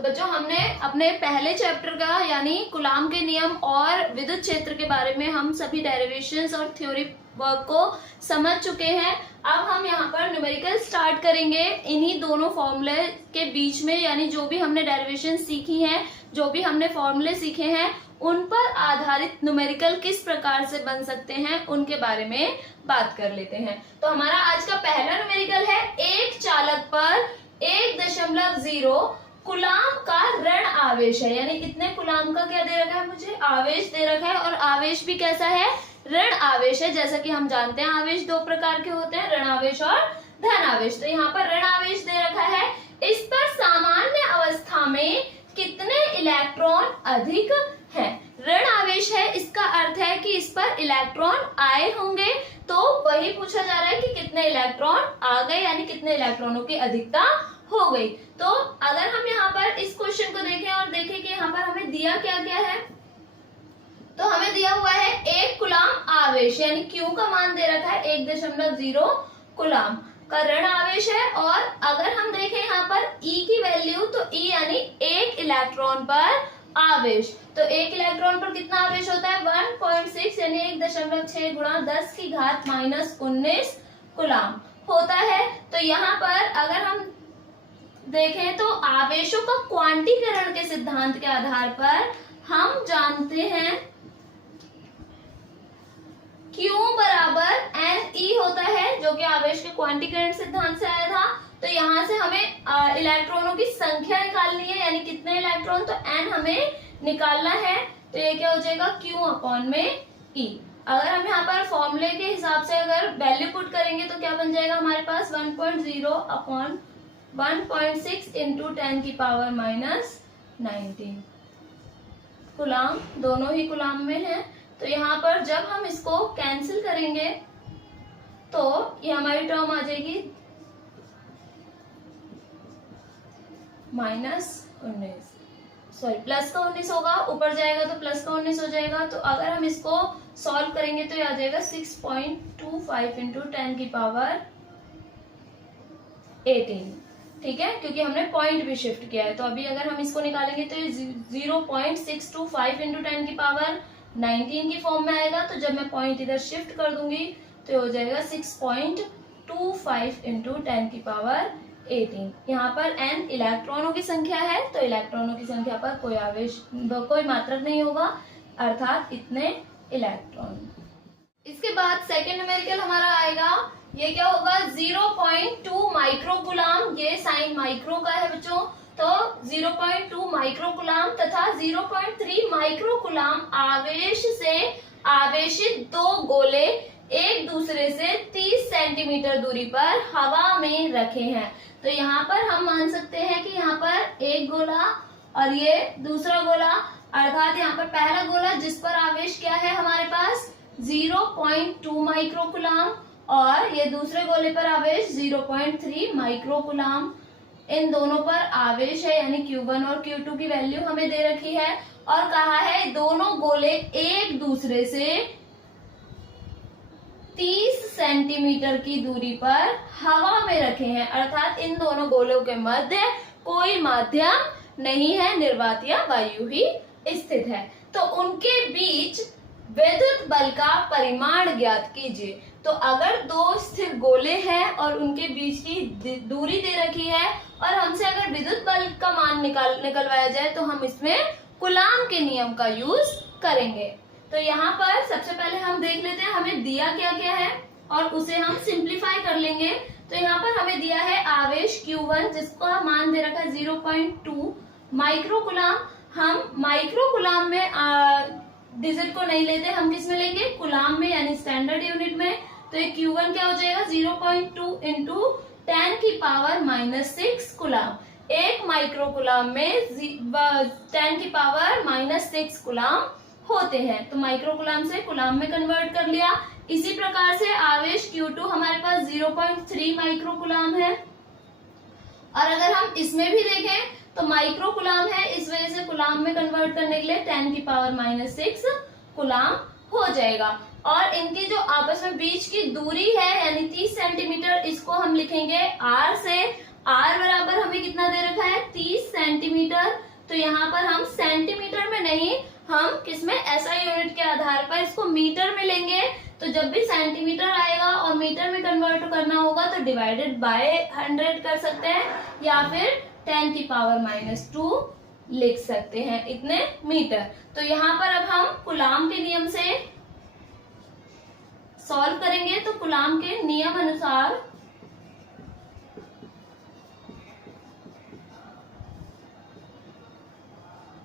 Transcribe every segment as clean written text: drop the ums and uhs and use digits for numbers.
तो बच्चों हमने अपने पहले चैप्टर का यानी कूलाम के नियम और विद्युत क्षेत्र के बारे में हम सभी डेरिवेशंस और थ्योरी वर्क को समझ चुके हैं। अब हम यहाँ पर न्यूमेरिकल स्टार्ट करेंगे इन्हीं दोनों फॉर्मूले के बीच में, यानी जो भी हमने डेरिवेशन सीखी हैं, जो भी हमने फॉर्मूले सीखे हैं, उन पर आधारित न्यूमेरिकल किस प्रकार से बन सकते हैं उनके बारे में बात कर लेते हैं। तो हमारा आज का पहला न्यूमेरिकल है, एक चालक पर 1.0 कूलाम का ऋण आवेश है, यानी इतने कूलाम का क्या दे रखा है, मुझे आवेश दे रखा है, और आवेश भी कैसा है, ऋण आवेश है। जैसा कि हम जानते हैं आवेश दो प्रकार के होते हैं, ऋण आवेश और धन आवेश। तो यहाँ पर ऋण आवेश दे रखा है, इस पर सामान्य अवस्था में कितने इलेक्ट्रॉन अधिक है। ऋण आवेश है, इसका अर्थ है कि इस पर इलेक्ट्रॉन आए होंगे, तो वही पूछा जा रहा है कि कितने इलेक्ट्रॉन आ गए, यानी कितने इलेक्ट्रॉनों की अधिकता हो गई। तो अगर हम यहाँ पर इस क्वेश्चन को देखें और देखें कि यहाँ पर हमें दिया क्या क्या है, तो हमें दिया हुआ है 1 कूलाम आवेश, यानी Q का मान दे रखा है 1.0 कूलाम का ऋण आवेश है। और अगर हम देखें यहाँ पर E की वैल्यू, तो E यानी 1 इलेक्ट्रॉन पर आवेश, तो 1 इलेक्ट्रॉन पर कितना आवेश होता है, 1.6 यानी 1.6 गुणा 10 की घात -19 कूलाम होता है। तो यहाँ पर अगर हम देखें तो आवेशों का क्वांटीकरण के सिद्धांत के आधार पर हम जानते हैं Q बराबर NE होता है, जो कि आवेश के क्वांटीकरण सिद्धांत से आया था। तो यहाँ से हमें इलेक्ट्रॉनों की संख्या निकालनी है, यानी कितने इलेक्ट्रॉन, तो N हमें निकालना है। तो ये क्या हो जाएगा, Q अपॉन में E। अगर हम यहाँ पर फॉर्मूले के हिसाब से अगर वैल्यू पुट करेंगे तो क्या बन जाएगा हमारे पास, 1.0 अपॉन 1.6 इंटू 10 की पावर -19 कूलाम, दोनों ही कूलाम में है। तो यहाँ पर जब हम इसको कैंसिल करेंगे तो ये हमारी टर्म आ जाएगी -19, सॉरी प्लस का 19 होगा, ऊपर जाएगा तो प्लस का 19 हो जाएगा। तो अगर हम इसको सॉल्व करेंगे तो ये आ जाएगा 6.25 इंटू 10 की पावर 18, ठीक है, क्योंकि हमने पॉइंट भी शिफ्ट किया है। तो अभी अगर हम इसको निकालेंगे तो ये 0.625 इंटू 10 की पावर 19 की फॉर्म में आएगा। तो जब मैं पॉइंट इधर शिफ्ट कर दूंगी तो ये हो जाएगा 6.25 इंटू 10 की पावर 18। यहाँ पर n इलेक्ट्रॉनों की संख्या है, तो इलेक्ट्रॉनों की संख्या पर कोई मात्रक नहीं होगा, अर्थात इतने इलेक्ट्रॉन। इसके बाद सेकेंड न्यूमेरिकल हमारा आएगा, ये क्या होगा, 0.2 माइक्रो कूलाम, ये साइन माइक्रो का है बच्चों। तो 0.2 माइक्रो कूलाम तथा 0.3 माइक्रो कूलाम आवेश से आवेशित दो गोले एक दूसरे से 30 सेंटीमीटर दूरी पर हवा में रखे हैं। तो यहाँ पर हम मान सकते हैं कि यहाँ पर एक गोला और ये दूसरा गोला, अर्थात यहाँ पर पहला गोला जिस पर आवेश क्या है हमारे पास 0.2 माइक्रो कूलाम, और ये दूसरे गोले पर आवेश 0.3 माइक्रो कूलाम। इन दोनों पर आवेश है, यानी Q1 और Q2 की वैल्यू हमें दे रखी है, और कहा है दोनों गोले एक दूसरे से 30 सेंटीमीटर की दूरी पर हवा में रखे हैं, अर्थात इन दोनों गोलों के मध्य कोई माध्यम नहीं है, निर्वात या वायु ही स्थित है। तो उनके बीच विद्युत बल का परिमाण ज्ञात कीजिए। तो अगर दो स्थिर गोले हैं और उनके बीच की दूरी दे रखी है, और हमसे अगर विद्युत बल का मान निकलवाया जाए तो हम इसमें कूलाम के नियम का यूज करेंगे। तो यहाँ पर सबसे पहले हम देख लेते हैं हमें दिया क्या क्या है, और उसे हम सिंप्लीफाई कर लेंगे। तो यहाँ पर हमें दिया है आवेश Q1, जिसका मान दे रखा है 0.2 माइक्रो कूलाम। हम माइक्रो कूलाम में डिजिट को नहीं लेते, हम किस में लेंगे, कूलाम में, यानी स्टैंडर्ड यूनिट में। तो ये Q1 क्या हो जाएगा, 0.2 इंटू 10 की पावर -6 कूलाम। एक माइक्रो कूलाम में 10 की पावर -6 कूलाम होते हैं। तो माइक्रो कूलाम से कूलाम में कन्वर्ट कर लिया। इसी प्रकार से आवेश Q2 हमारे पास 0.3 माइक्रो कूलाम है, और अगर हम इसमें भी देखें तो माइक्रो कूलाम है, इस वजह से कूलाम में कन्वर्ट करने के लिए 10 की पावर -6 कूलाम हो जाएगा। और इनकी जो आपस में बीच की दूरी है यानी 30 सेंटीमीटर, इसको हम लिखेंगे R से। R बराबर हमें कितना दे रखा है, 30 सेंटीमीटर, तो यहाँ पर हम सेंटीमीटर में नहीं, हम किसमें SI यूनिट के आधार पर इसको मीटर में लेंगे। तो जब भी सेंटीमीटर आएगा और मीटर में कन्वर्ट करना होगा तो डिवाइडेड बाय 100 कर सकते हैं या फिर 10⁻⁻2 लिख सकते हैं, इतने मीटर। तो यहाँ पर अब हम कूलाम के नियम से सॉल्व करेंगे। तो कूलाम के नियम अनुसार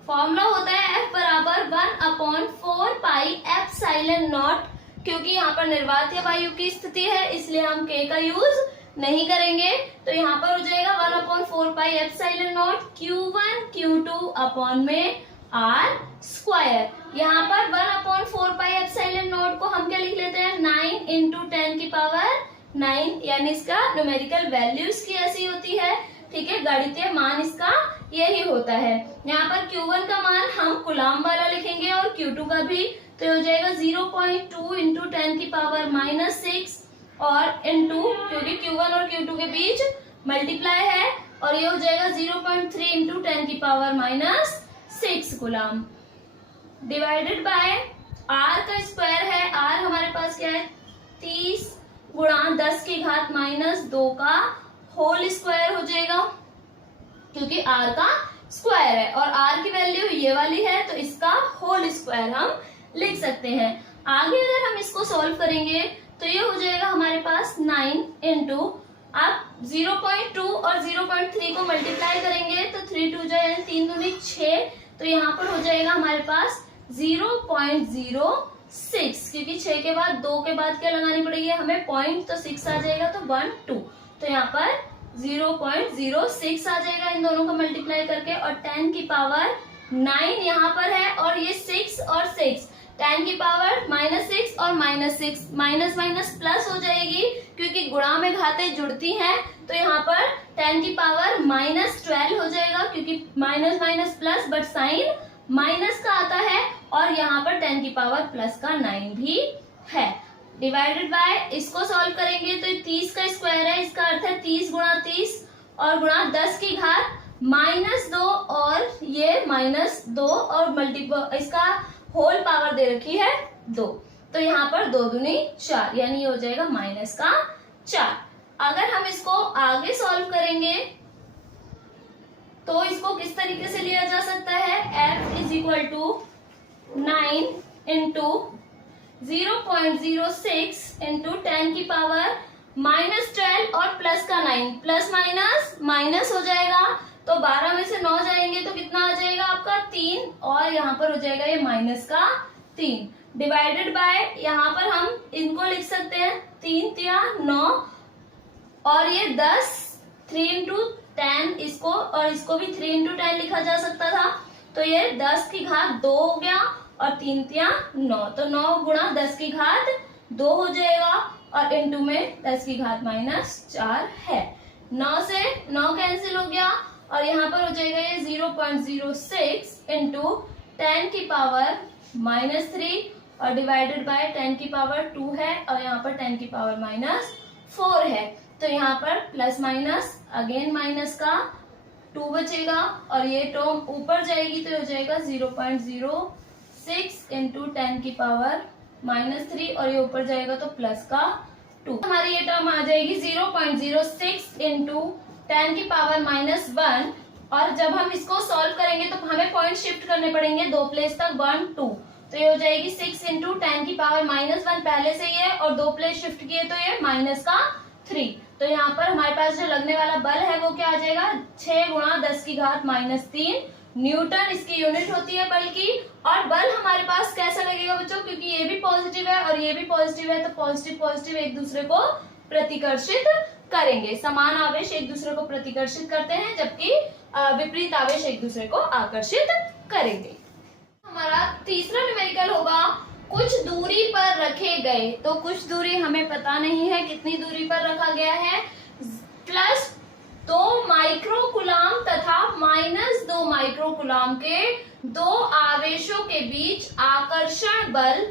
फॉर्मूला होता है F बराबर 1/4πε0। क्योंकि यहाँ पर निर्वातीय वायु की स्थिति है इसलिए हम K का यूज नहीं करेंगे। तो यहाँ पर हो जाएगा 1/4πε0 Q1 Q2 अपॉन में R²। यहाँ पर 1/4πε0 को हम क्या लिख लेते हैं, 9 × 10⁹, यानी इसका न्यूमेरिकल वैल्यू इसकी ऐसी होती है। ठीक है, गणितीय मान इसका यही होता है। यहाँ पर Q1 का मान हम कूलाम वाला लिखेंगे और Q2 का भी, तो हो जाएगा 0.2 × 10⁻⁻6 और इनटू, क्योंकि Q1 और Q2 के बीच मल्टीप्लाई है, और ये हो जाएगा 0.3 × 10⁻⁻6 कूलाम डिवाइडेड बाय R का स्क्वायर है। R हमारे पास क्या है, 30 × 10⁻2 का होल स्क्वायर हो जाएगा, क्योंकि R का स्क्वायर है और R की वैल्यू ये वाली है तो इसका होल स्क्वायर हम लिख सकते हैं। आगे अगर हम इसको सॉल्व करेंगे तो ये हो जाएगा हमारे पास 9 इंटू, आप 0.2 और 0.3 को मल्टीप्लाई करेंगे तो 3 2 जाए 3 दूनी 6, तो यहाँ पर हो जाएगा हमारे पास 0.06, क्योंकि 6 के बाद 2 के बाद क्या लगानी पड़ेगी हमें पॉइंट, तो 6 आ जाएगा तो 1 2, तो यहाँ पर 0.06 आ जाएगा इन दोनों को मल्टीप्लाई करके। और 10⁻9 यहाँ पर है और ये 6 और 6, 10⁻⁻6 और -6, माइनस माइनस प्लस हो जाएगी क्योंकि गुणा में घातें जुड़ती हैं। तो यहाँ पर 10⁻−12 हो जाएगा, क्योंकि minus minus plus but sign minus का आता है, और यहाँ पर 10⁻+9 भी है। डिवाइडेड बाय, इसको सॉल्व करेंगे तो 30 का स्क्वायर है, इसका अर्थ है 30 × 30 और गुणा 10⁻2 और ये -2 और मल्टीपल, इसका होल पावर दे रखी है 2, तो यहाँ पर 2 दूनी 4, यानी ये हो जाएगा -4। अगर हम इसको आगे सॉल्व करेंगे तो इसको किस तरीके से लिया जा सकता है, F = 9 × 0.06 × 10⁻−12 और प्लस का 9, प्लस माइनस माइनस हो जाएगा, तो 12 में से 9 जाएंगे तो कितना आ जाएगा आपका 3, और यहाँ पर हो जाएगा ये -3 डिवाइडेड बाय, यहाँ पर हम इनको लिख सकते हैं 3 × 9 और ये 10, 3 × 10 इसको, और इसको भी 3 × 10 लिखा जा सकता था, तो ये 10⁻2 हो गया और 3 × 9, तो 9 × 10⁻2 हो जाएगा, और इनटू में 10⁻⁻4 है। 9 से 9 कैंसिल हो गया और यहाँ पर हो जाएगा ये 0.06 × 10⁻−3 और डिवाइडेड बाय 10⁻2 है, और यहाँ पर 10⁻4 है, तो यहाँ पर प्लस माइनस अगेन माइनस का 2 बचेगा, और ये टर्म ऊपर जाएगी तो हो जाएगा 0.06 × 10⁻−3 और ये ऊपर जाएगा तो प्लस का 2, हमारी ये टर्म आ जाएगी 0.06 × 10⁻−1, और जब हम इसको सॉल्व करेंगे तो हमें पॉइंट शिफ्ट करने पड़ेंगे 2 प्लेस तक, 1 2, तो ये हो जाएगी 6 × 10⁻−1 पहले से ही है, और 2 प्लेस शिफ्ट किए तो ये -3, तो यहाँ पर हमारे पास जो लगने वाला बल है वो क्या आ जाएगा 6 × 10⁻−3 न्यूटन इसकी यूनिट होती है बल की। और बल हमारे पास कैसा लगेगा बच्चों, क्योंकि ये भी पॉजिटिव है और ये भी पॉजिटिव है, तो पॉजिटिव पॉजिटिव एक दूसरे को प्रतिकर्षित करेंगे, समान आवेश एक दूसरे को प्रतिकर्षित करते हैं, जबकि विपरीत आवेश एक दूसरे को आकर्षित करेंगे। हमारा तीसरा न्यूमेरिकल होगा कुछ दूरी पर रखे गए, तो कुछ दूरी हमें पता नहीं है कितनी दूरी पर रखा गया है, +2 माइक्रोकूलाम तथा -2 माइक्रोकूलाम के 2 आवेशों के बीच आकर्षण बल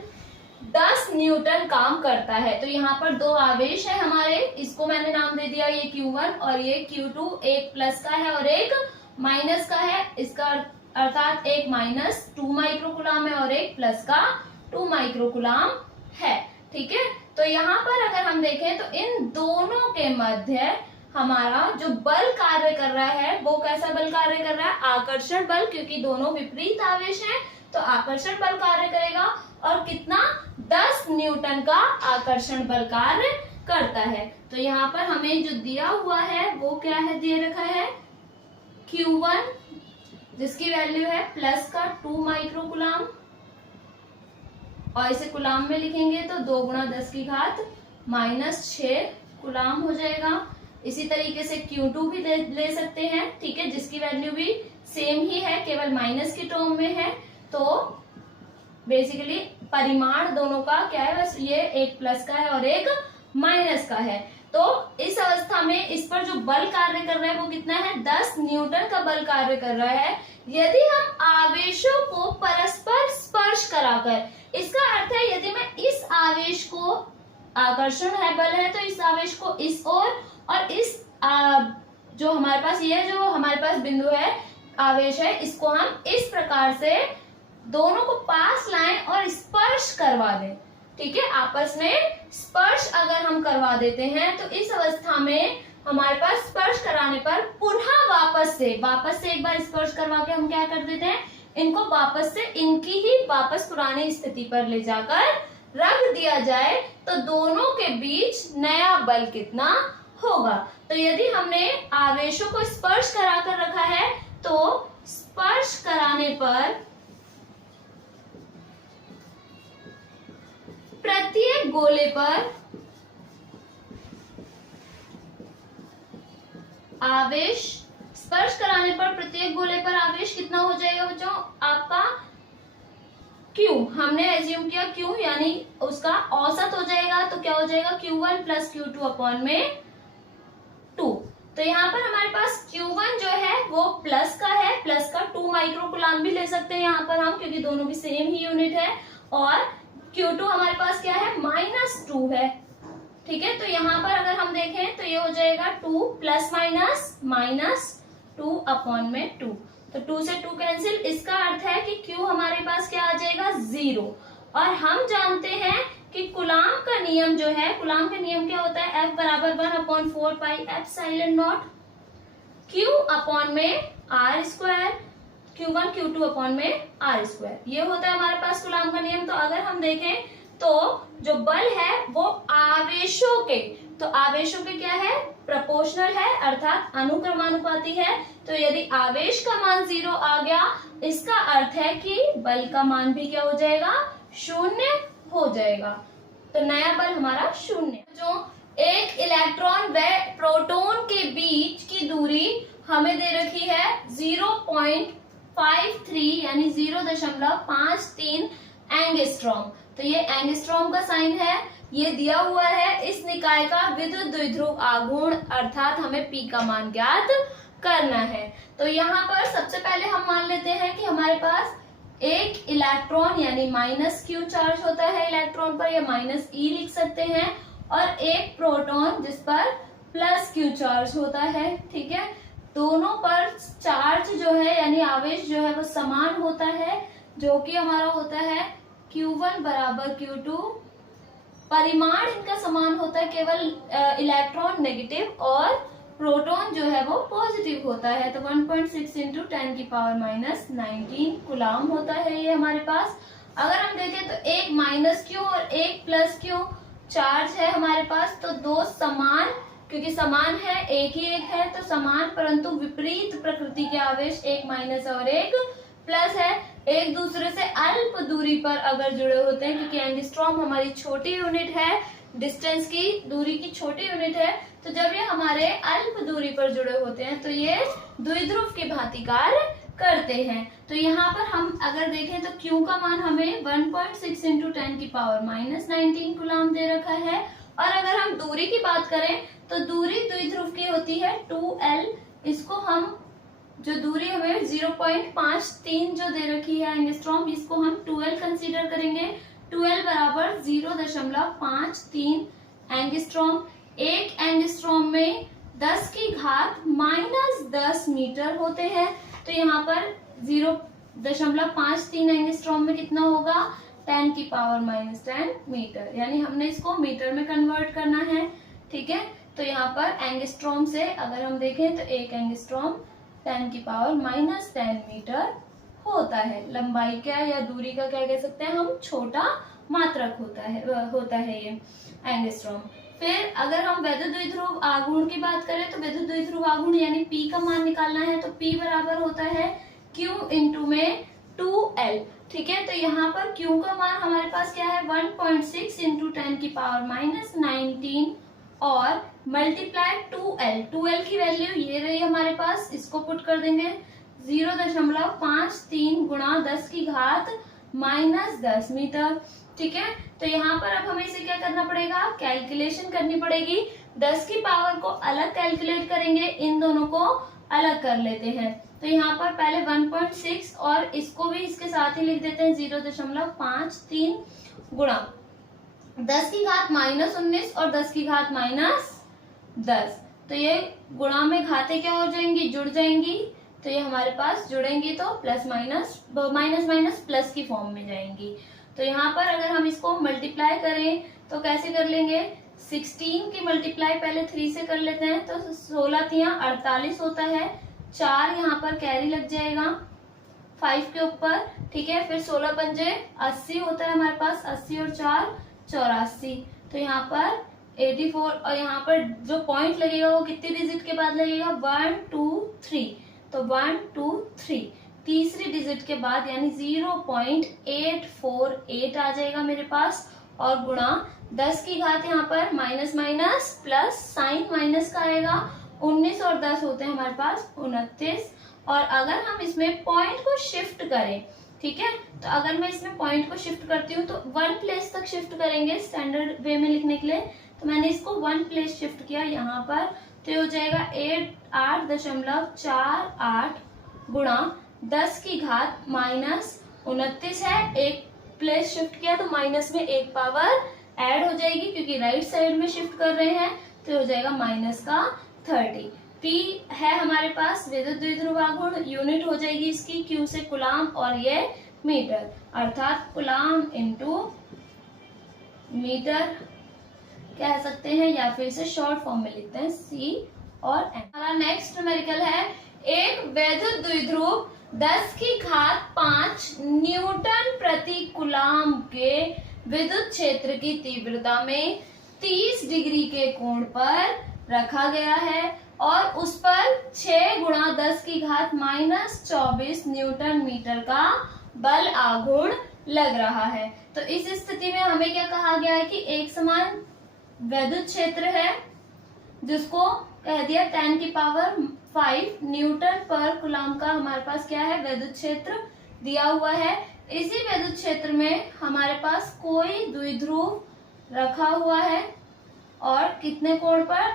10 न्यूटन काम करता है। तो यहाँ पर 2 आवेश है हमारे, इसको मैंने नाम दे दिया, ये Q1 और ये Q2, एक प्लस का है और एक माइनस का है, इसका अर्थात एक माइनस 2 माइक्रोकुलाम है और एक प्लस का 2 माइक्रोकुलाम है। ठीक है, तो यहाँ पर अगर हम देखें तो इन दोनों के मध्य हमारा जो बल कार्य कर रहा है वो कैसा बल कार्य कर रहा है? आकर्षण बल, क्योंकि दोनों विपरीत आवेश हैं तो आकर्षण बल कार्य करेगा। और कितना? 10 न्यूटन का आकर्षण बल कार्य करता है। तो यहाँ पर हमें जो दिया हुआ है वो क्या है? दे रखा है Q1, जिसकी वैल्यू है प्लस का 2 माइक्रोकुलाम, और इसे कुलाम में लिखेंगे तो 2 गुणा 10 की घात -6 कुलाम हो जाएगा। इसी तरीके से Q2 भी ले सकते हैं, ठीक है, जिसकी वैल्यू भी सेम ही है, केवल माइनस की टर्म में है। तो बेसिकली परिमाण दोनों का क्या है? बस ये एक प्लस का है और एक माइनस का है। तो इस अवस्था में इस पर जो बल कार्य कर रहा है वो कितना है? 10 न्यूटन का बल कार्य कर रहा है। यदि हम आवेशों को परस्पर स्पर्श कराकर, इसका अर्थ है यदि मैं इस आवेश को, आकर्षण है बल है, तो इस आवेश को इस ओर और इस जो हमारे पास ये जो हमारे पास बिंदु है, आवेश है, इसको हम इस प्रकार से दोनों को पास लाएं और स्पर्श करवा दें। ठीक है, आपस में स्पर्श अगर हम करवा देते हैं तो इस अवस्था में हमारे पास स्पर्श कराने पर पुनः वापस से एक बार स्पर्श करवा के हम क्या कर देते हैं? इनको वापस से इनकी ही वापस पुरानी स्थिति पर ले जाकर रख दिया जाए तो दोनों के बीच नया बल कितना होगा? तो यदि हमने आवेशों को स्पर्श कराकर रखा है तो स्पर्श कराने पर प्रत्येक गोले पर आवेश, स्पर्श कराने पर प्रत्येक गोले पर आवेश कितना हो जाएगा बच्चों? आपका Q, हमने एज्यूम किया Q, यानी उसका औसत हो जाएगा। तो क्या हो जाएगा? Q1 प्लस Q2 अपॉन में 2। तो यहाँ पर हमारे पास Q1 जो है वो प्लस का है, प्लस का 2 माइक्रोकुलाम भी ले सकते हैं यहाँ पर हम, क्योंकि दोनों की सेम ही यूनिट है। और Q2 हमारे पास क्या है? -2 है। ठीक है, तो यहाँ पर अगर हम देखें तो ये हो जाएगा 2 प्लस माइनस -2 अपॉन में 2। तो 2 से 2 कैंसिल, इसका अर्थ है कि Q हमारे पास क्या आ जाएगा? 0। और हम जानते हैं कि कूलाम का नियम जो है, कूलाम का नियम क्या होता है? F बराबर 1/4 pi epsilon not Q upon में R square, Q1 Q2 upon में R स्क्वायर, ये होता है हमारे पास कूलाम का नियम। तो अगर हम देखें तो जो बल है वो आवेशों के, तो आवेशों के क्या है? प्रोपोर्शनल है, अर्थात अनुक्रमानुपाती है। तो यदि आवेश का मान 0 आ गया, इसका अर्थ है कि बल का मान भी क्या हो जाएगा? 0 हो जाएगा। तो नया बल हमारा 0। जो एक इलेक्ट्रॉन व प्रोटॉन के बीच की दूरी हमें दे रखी है 0.53 यानी 0.53 एंगस्ट्रॉम। तो ये एंगस्ट्रॉम का साइन है, ये दिया हुआ है। इस निकाय का विद्युत द्विध्रुव आघूर्ण अर्थात हमें P का मान ज्ञात करना है। तो यहाँ पर सबसे पहले हम मान लेते हैं कि हमारे पास एक इलेक्ट्रॉन यानी -Q चार्ज होता है इलेक्ट्रॉन पर, या -E लिख सकते हैं, और एक प्रोटॉन जिस पर +Q चार्ज होता है। ठीक है, दोनों पर चार्ज जो है यानी आवेश जो है वो समान होता है, जो कि हमारा होता है Q1 बराबर Q2। परिमाण इनका समान होता है, केवल इलेक्ट्रॉन नेगेटिव और प्रोटॉन जो है वो पॉजिटिव होता है। तो 1.6 इंटू 10⁻⁻19 कूलाम होता है ये हमारे पास। अगर हम देखें तो एक -Q और एक +Q चार्ज है हमारे पास, तो दो समान, क्योंकि समान है, एक ही एक है, तो समान परंतु विपरीत प्रकृति के आवेश, एक माइनस और एक प्लस है, एक दूसरे से अल्प दूरी पर अगर जुड़े होते हैं, क्योंकि एंगस्ट्रॉम हमारी छोटी यूनिट है, डिस्टेंस की, दूरी की छोटी यूनिट है। तो जब ये हमारे अल्प दूरी पर जुड़े होते हैं तो ये द्विध्रुव की भांति कार्य करते हैं। तो यहाँ पर हम अगर देखें तो Q का मान हमें 1.6 इंटू 10⁻⁻19 कूलाम दे रखा है। और अगर हम दूरी की बात करें तो दूरी द्विध्रुव की होती है 2L। इसको हम जो दूरी हमें 0.53 जो दे रखी है एंगस्ट्रॉम, इसको हम 2L कंसीडर करेंगे। 2L बराबर 0.53 एंगस्ट्रॉम। एक एंगस्ट्रॉम में 10 की घात -10 मीटर होते हैं। तो यहाँ पर 0.53 एंगस्ट्रॉम में कितना होगा, 10⁻⁻10 मीटर, यानी हमने इसको मीटर में कन्वर्ट करना है। ठीक है, तो यहाँ पर एंगस्ट्रॉम से अगर हम देखें तो एक एंगस्ट्रॉम 10⁻10 मीटर होता है। लंबाई क्या या दूरी का क्या कह सकते हैं हम, छोटा मात्रक होता है ये एंगस्ट्रॉम। फिर अगर हम वैद्युत द्विध्रुव आघूर्ण की बात करें तो वैद्युत द्विध्रुव आघूर्ण यानी P का मान निकालना है, तो P बराबर होता है Q इंटू में 2L। ठीक है, तो यहाँ पर Q का मान हमारे पास क्या है, 1.6 इंटू 10⁻19 और मल्टीप्लाई 2L की वैल्यू ये रही हमारे पास, इसको पुट कर देंगे 0.53 गुणा 10⁻10 मीटर। ठीक है, तो यहाँ पर अब हमें इसे क्या करना पड़ेगा, कैलकुलेशन करनी पड़ेगी। 10 की पावर को अलग कैलकुलेट करेंगे, इन दोनों को अलग कर लेते हैं। तो यहाँ पर पहले 1.6 और इसको भी इसके साथ ही लिख देते हैं 0.53 गुणा 10⁻−19 और 10⁻−10। तो ये गुणा में घाते क्या हो जाएंगी, जुड़ जाएंगी। तो ये हमारे पास जुड़ेंगी तो प्लस माइनस प्लस की फॉर्म में जाएंगी। तो यहाँ पर अगर हम इसको मल्टीप्लाई करें तो कैसे कर लेंगे, 16 की मल्टीप्लाई पहले 3 से कर लेते हैं, तो 16×3 = 48 होता है। 4 यहाँ पर कैरी लग जाएगा 5 के ऊपर। ठीक है, फिर 16×5 = 80 होता है हमारे पास, 80 और 4 84। तो यहाँ पर 84 और यहाँ पर जो पॉइंट लगेगा वो कितनी डिजिट के बाद लगेगा, 1 2 3। तो 1 2 3 तीसरी डिजिट के बाद यानी 0.848 आ जाएगा मेरे पास, और गुणा 10 की घात यहाँ पर minus minus plus sign minus का आएगा। 19 और 10 होते हैं हमारे पास 29। और अगर हम इसमें पॉइंट को शिफ्ट करें, ठीक है, तो अगर मैं इसमें पॉइंट को शिफ्ट करती हूँ तो 1 प्लेस तक शिफ्ट करेंगे स्टैंडर्ड वे में लिखने के लिए। तो मैंने इसको 1 प्लेस शिफ्ट किया यहाँ पर, तो ये हो जाएगा 8.48 गुणा 10 की घात -29 है। एक प्लेस शिफ्ट किया तो माइनस में एक पावर ऐड हो जाएगी क्योंकि राइट साइड में शिफ्ट कर रहे हैं, तो हो जाएगा -30। P है हमारे पास विद्युत द्विध्रुव आघूर्ण, यूनिट हो जाएगी इसकी Q से कुलाम और ये मीटर, अर्थात कुलाम इंटू मीटर कह सकते हैं, या फिर इसे शॉर्ट फॉर्म में लिखते हैं C और N। हमारा नेक्स्ट न्यूमेरिकल है, एक वैद्युत द्विध्रुव 10 की घात 5 न्यूटन प्रति कुलाम के विद्युत क्षेत्र की तीव्रता में 30 डिग्री के कोण पर रखा गया है और उस पर 6 गुणा 10 की घात -24 न्यूटन मीटर का बल आघूर्ण लग रहा है। तो इस स्थिति में हमें क्या कहा गया है कि एक समान वैद्युत क्षेत्र है जिसको कह दिया 10⁵ न्यूटन पर कुलाम का हमारे पास क्या है, वैद्युत क्षेत्र दिया हुआ है। इसी वैद्युत क्षेत्र में हमारे पास कोई द्विध्रुव रखा हुआ है और कितने कोण पर,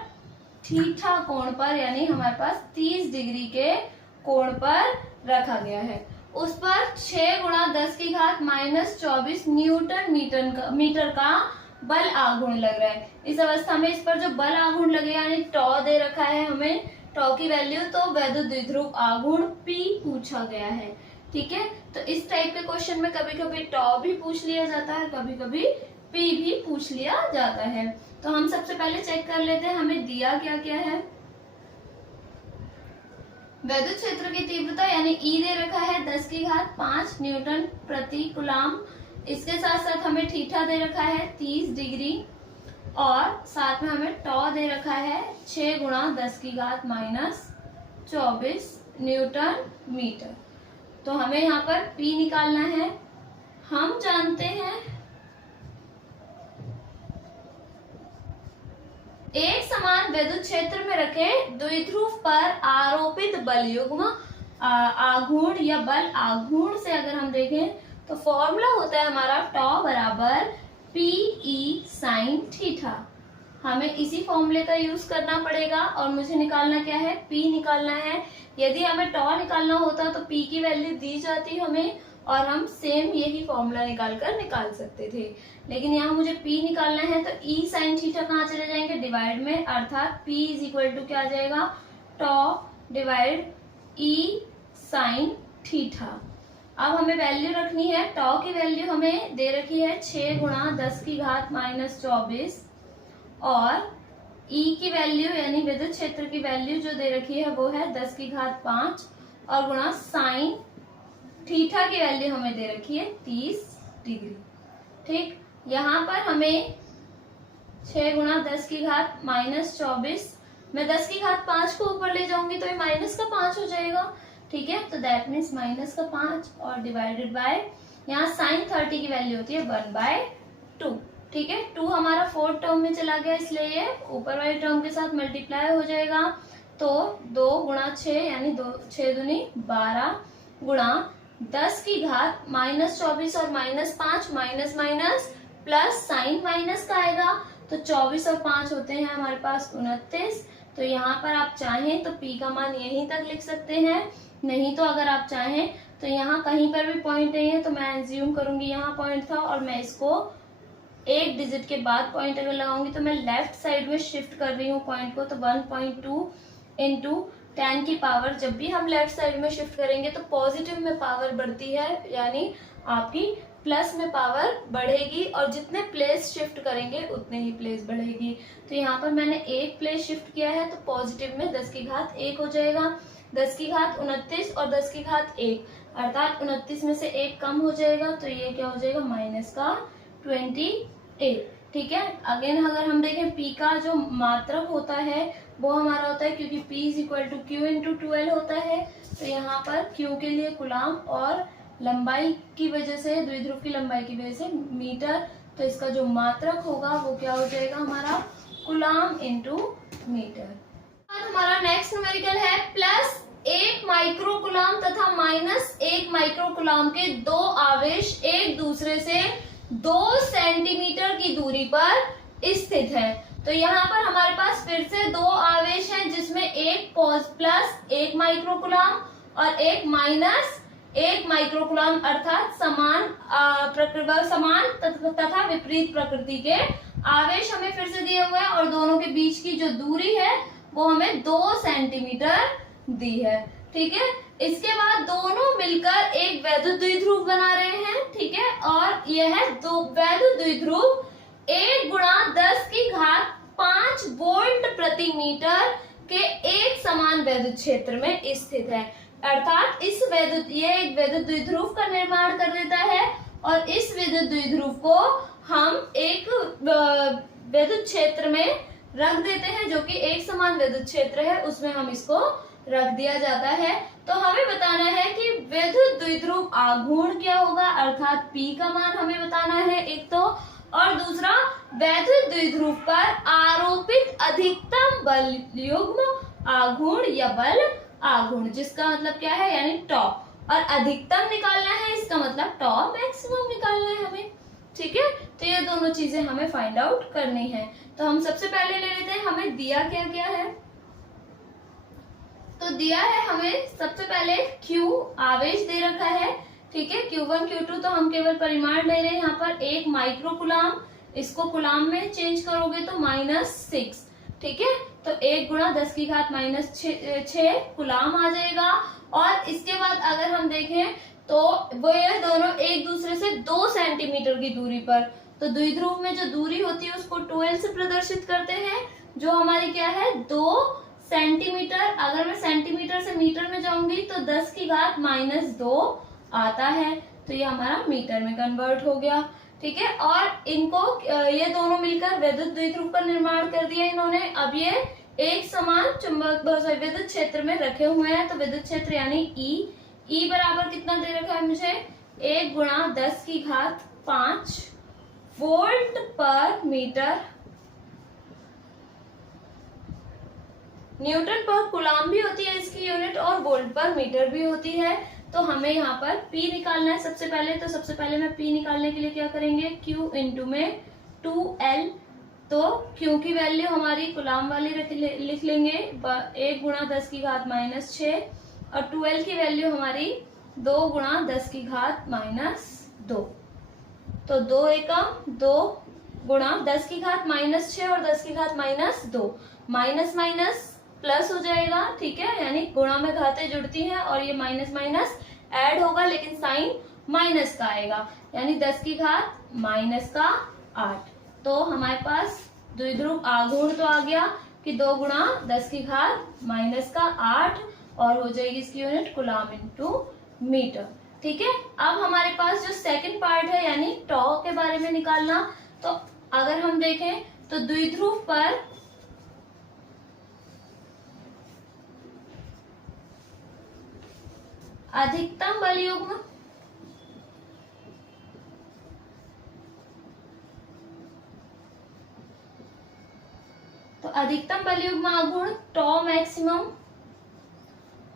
थीटा कोण पर, यानी हमारे पास 30 डिग्री के कोण पर रखा गया है। उस पर 6 गुणा 10 की घात -24 न्यूटन मीटर का बल आघूर्ण लग रहा है। इस अवस्था में इस पर जो बल आघूर्ण लगेगा यानी टॉ दे रखा है हमें, टॉ की वैल्यू, तो वैद्युत द्विध्रुव आघूर्ण P पूछा गया है। ठीक है, तो इस टाइप के क्वेश्चन में कभी कभी टॉ भी पूछ लिया जाता है, कभी कभी P भी पूछ लिया जाता है। तो हम सबसे पहले चेक कर लेते हैं हमें दिया क्या क्या है। वैद्युत क्षेत्र की तीव्रता यानी E दे रखा है 10 की घात 5 न्यूटन प्रति कुलाम, इसके साथ साथ हमें थीटा दे रखा है 30 डिग्री और साथ में हमें टॉ दे रखा है 6 गुणा 10 की घात -24 न्यूटन मीटर। तो हमें यहाँ पर P निकालना है। हम जानते हैं एक समान विद्युत क्षेत्र में रखे द्विध्रुव पर आरोपित बल युग्म आघूर्ण या बल आघूर्ण से अगर हम देखें तो फॉर्मूला होता है हमारा टॉ बराबर PE sin थीटा। हमें इसी फॉर्मूले का यूज करना पड़ेगा और मुझे निकालना क्या है, P निकालना है। यदि हमें टॉ निकालना होता तो P की वैल्यू दी जाती हमें और हम सेम यही फॉर्मूला निकाल सकते थे, लेकिन यहाँ मुझे P निकालना है तो E sin थीटा कहाँ चले जाएंगे, डिवाइड में, अर्थात P = क्या आ जाएगा, टॉ डिवाइड E साइन थीटा। अब हमें वैल्यू रखनी है, टॉ की वैल्यू हमें दे रखी है 6 गुणा 10 की घात माइनस 24 और ई की वैल्यू यानी विद्युत क्षेत्र की वैल्यू जो दे रखी है वो है 10 की घात 5 और गुणा साइन थीटा की वैल्यू हमें दे रखी है 30 डिग्री। ठीक, यहाँ पर हमें 6 गुणा 10 की घात माइनस 24, मैं 10 की घात 5 को ऊपर ले जाऊंगी तो ये माइनस का 5 हो जाएगा। ठीक है, तो दैट मीन्स माइनस का 5 और डिवाइडेड बाय यहाँ साइन 30 की वैल्यू होती है 1/2। ठीक है, 2 हमारा फोर्थ टर्म में चला गया इसलिए ये ऊपर वाली टर्म के साथ मल्टीप्लाई हो जाएगा। तो 2 गुणा 6 यानी 6 दूनी 12 गुणा 10 की घात माइनस 24 और minus 5 minus minus plus sign minus का आएगा तो 24 और 5 होते हैं हमारे पास 29। तो यहाँ पर आप चाहें तो p का मान यहीं तक लिख सकते हैं, नहीं तो अगर आप चाहें तो यहाँ कहीं पर भी पॉइंट नहीं है तो मैं एज्यूम करूंगी यहाँ पॉइंट था और मैं इसको एक डिजिट के बाद पॉइंट अगर लगाऊंगी तो मैं लेफ्ट साइड में शिफ्ट कर रही हूँ पॉइंट को। तो 1.2 इंटू 10 की पावर, जब भी हम लेफ्ट साइड में शिफ्ट करेंगे तो पॉजिटिव में पावर बढ़ती है यानी आपकी प्लस में पावर बढ़ेगी और जितने प्लेस शिफ्ट करेंगे उतने ही प्लेस बढ़ेगी। तो यहाँ पर मैंने एक प्लेस शिफ्ट किया है तो पॉजिटिव में 10 की घात 1 हो जाएगा। 10 की घात 29 और 10 की घात 1 अर्थात 29 में से 1 कम हो जाएगा तो ये क्या हो जाएगा माइनस का 28। ठीक है, अगेन अगर हम देखें p का जो मात्रक होता है वो हमारा होता है क्योंकि p is equal to q into 12 होता है तो यहाँ पर q के लिए कुलाम और लंबाई की वजह से द्विध्रुव की लंबाई की वजह से मीटर, तो इसका जो मात्रक होगा वो क्या हो जाएगा हमारा कुलाम इंटू मीटर। हमारा नेक्स्ट न्यूमेरिकल है प्लस 1 माइक्रोकुलाम तथा माइनस 1 माइक्रोकुलाम के दो आवेश एक दूसरे से 2 सेंटीमीटर की दूरी पर स्थित है। तो यहाँ पर हमारे पास फिर से दो आवेश हैं जिसमें एक प्लस 1 माइक्रोकुलाम और एक माइनस 1 माइक्रोकुलाम अर्थात समान तथा विपरीत प्रकृति के आवेश हमें फिर से दिए हुए हैं और दोनों के बीच की जो दूरी है वो हमें 2 सेंटीमीटर दी है। ठीक है, इसके बाद दोनों मिलकर एक वैद्युत द्विध्रुव बना रहे हैं। ठीक है, और यह है दो वैद्युत द्विध्रुव 1 गुणा 10 की घात 5 वोल्ट प्रति मीटर के एक समान वैद्युत क्षेत्र में स्थित है। अर्थात ये एक वैद्युत द्विध्रुव का निर्माण कर देता है और इस वैद्युत द्विध्रुव को हम एक वैद्युत क्षेत्र में रख देते हैं जो कि एक समान वैद्युत क्षेत्र है, उसमें हम इसको रख दिया जाता है। तो हमें बताना है कि वैद्युत द्विध्रुव आघूर्ण क्या होगा अर्थात P का मान हमें बताना है एक तो, और दूसरा वैद्युत द्विध्रुव पर आरोपित अधिकतम बल युग्म आघूर्ण या बल आघूर्ण, जिसका मतलब क्या है यानी टॉ, और अधिकतम निकालना है इसका मतलब टॉ मैक्सिमम निकालना है हमें। ठीक है, तो ये दोनों चीजें हमें फाइंड आउट करनी है। तो हम सबसे पहले ले लेते हैं हमें दिया क्या क्या है। तो दिया है हमें सबसे पहले Q आवेश दे रखा है। ठीक है, Q1 Q2 तो हम केवल परिमाण ले रहे हैं यहाँ पर 1 माइक्रोकुलाम, इसको कुलाम में चेंज करोगे तो -6। ठीक है, तो 1 गुणा 10 की घात -6 कुलाम आ जाएगा। और इसके बाद अगर हम देखें तो वो ये दोनों एक दूसरे से 2 सेंटीमीटर की दूरी पर, तो द्विध्रुव में जो दूरी होती है उसको 12 से प्रदर्शित करते हैं जो हमारी क्या है 2 सेंटीमीटर। अगर मैं सेंटीमीटर से मीटर में जाऊंगी तो 10 की घात -2 आता है, तो ये हमारा मीटर में कन्वर्ट हो गया। ठीक है, और इनको ये दोनों मिलकर वैद्युत द्विध्रुव का निर्माण कर दिया इन्होंने। अब ये एक समान चुंबक विद्युत क्षेत्र में रखे हुए हैं, तो विद्युत क्षेत्र यानी ई बराबर कितना दे रखा है मुझे 1 गुणा 10 की घात 5 वोल्ट पर मीटर। न्यूटन पर कुलाम भी होती है इसकी यूनिट और वोल्ट पर मीटर भी होती है। तो हमें यहाँ पर P निकालना है सबसे पहले। तो सबसे पहले मैं P निकालने के लिए क्या करेंगे Q इंटू में 2L, तो Q की वैल्यू हमारी कुलाम वाली लिख लेंगे 1 गुणा 10 की घात -6 और 2L की वैल्यू हमारी 2 गुणा 10 की घात -2। तो 2 एकम 2 गुणा 10 की घात -6 और 10 की घात -2, माइनस माइनस प्लस हो जाएगा, ठीक है, यानी गुणा में घातें जुड़ती हैं और ये माइनस माइनस ऐड होगा, लेकिन साइन माइनस का आएगा, यानी 10 की घात माइनस का 8। तो हमारे पास द्विध्रुव आघूर्ण तो आ गया कि 2 गुणा 10 की घात माइनस का 8 और हो जाएगी इसकी यूनिट कूलम इनटू मीटर, ठीक है। अब हमारे पास जो सेकंड पार्ट है यानी टॉ के बारे में निकालना, तो अगर हम देखें तो द्विध्रुव पर अधिकतम बल युग्म तो अधिकतम बल युग्म आघूर्ण टॉ मैक्सिमम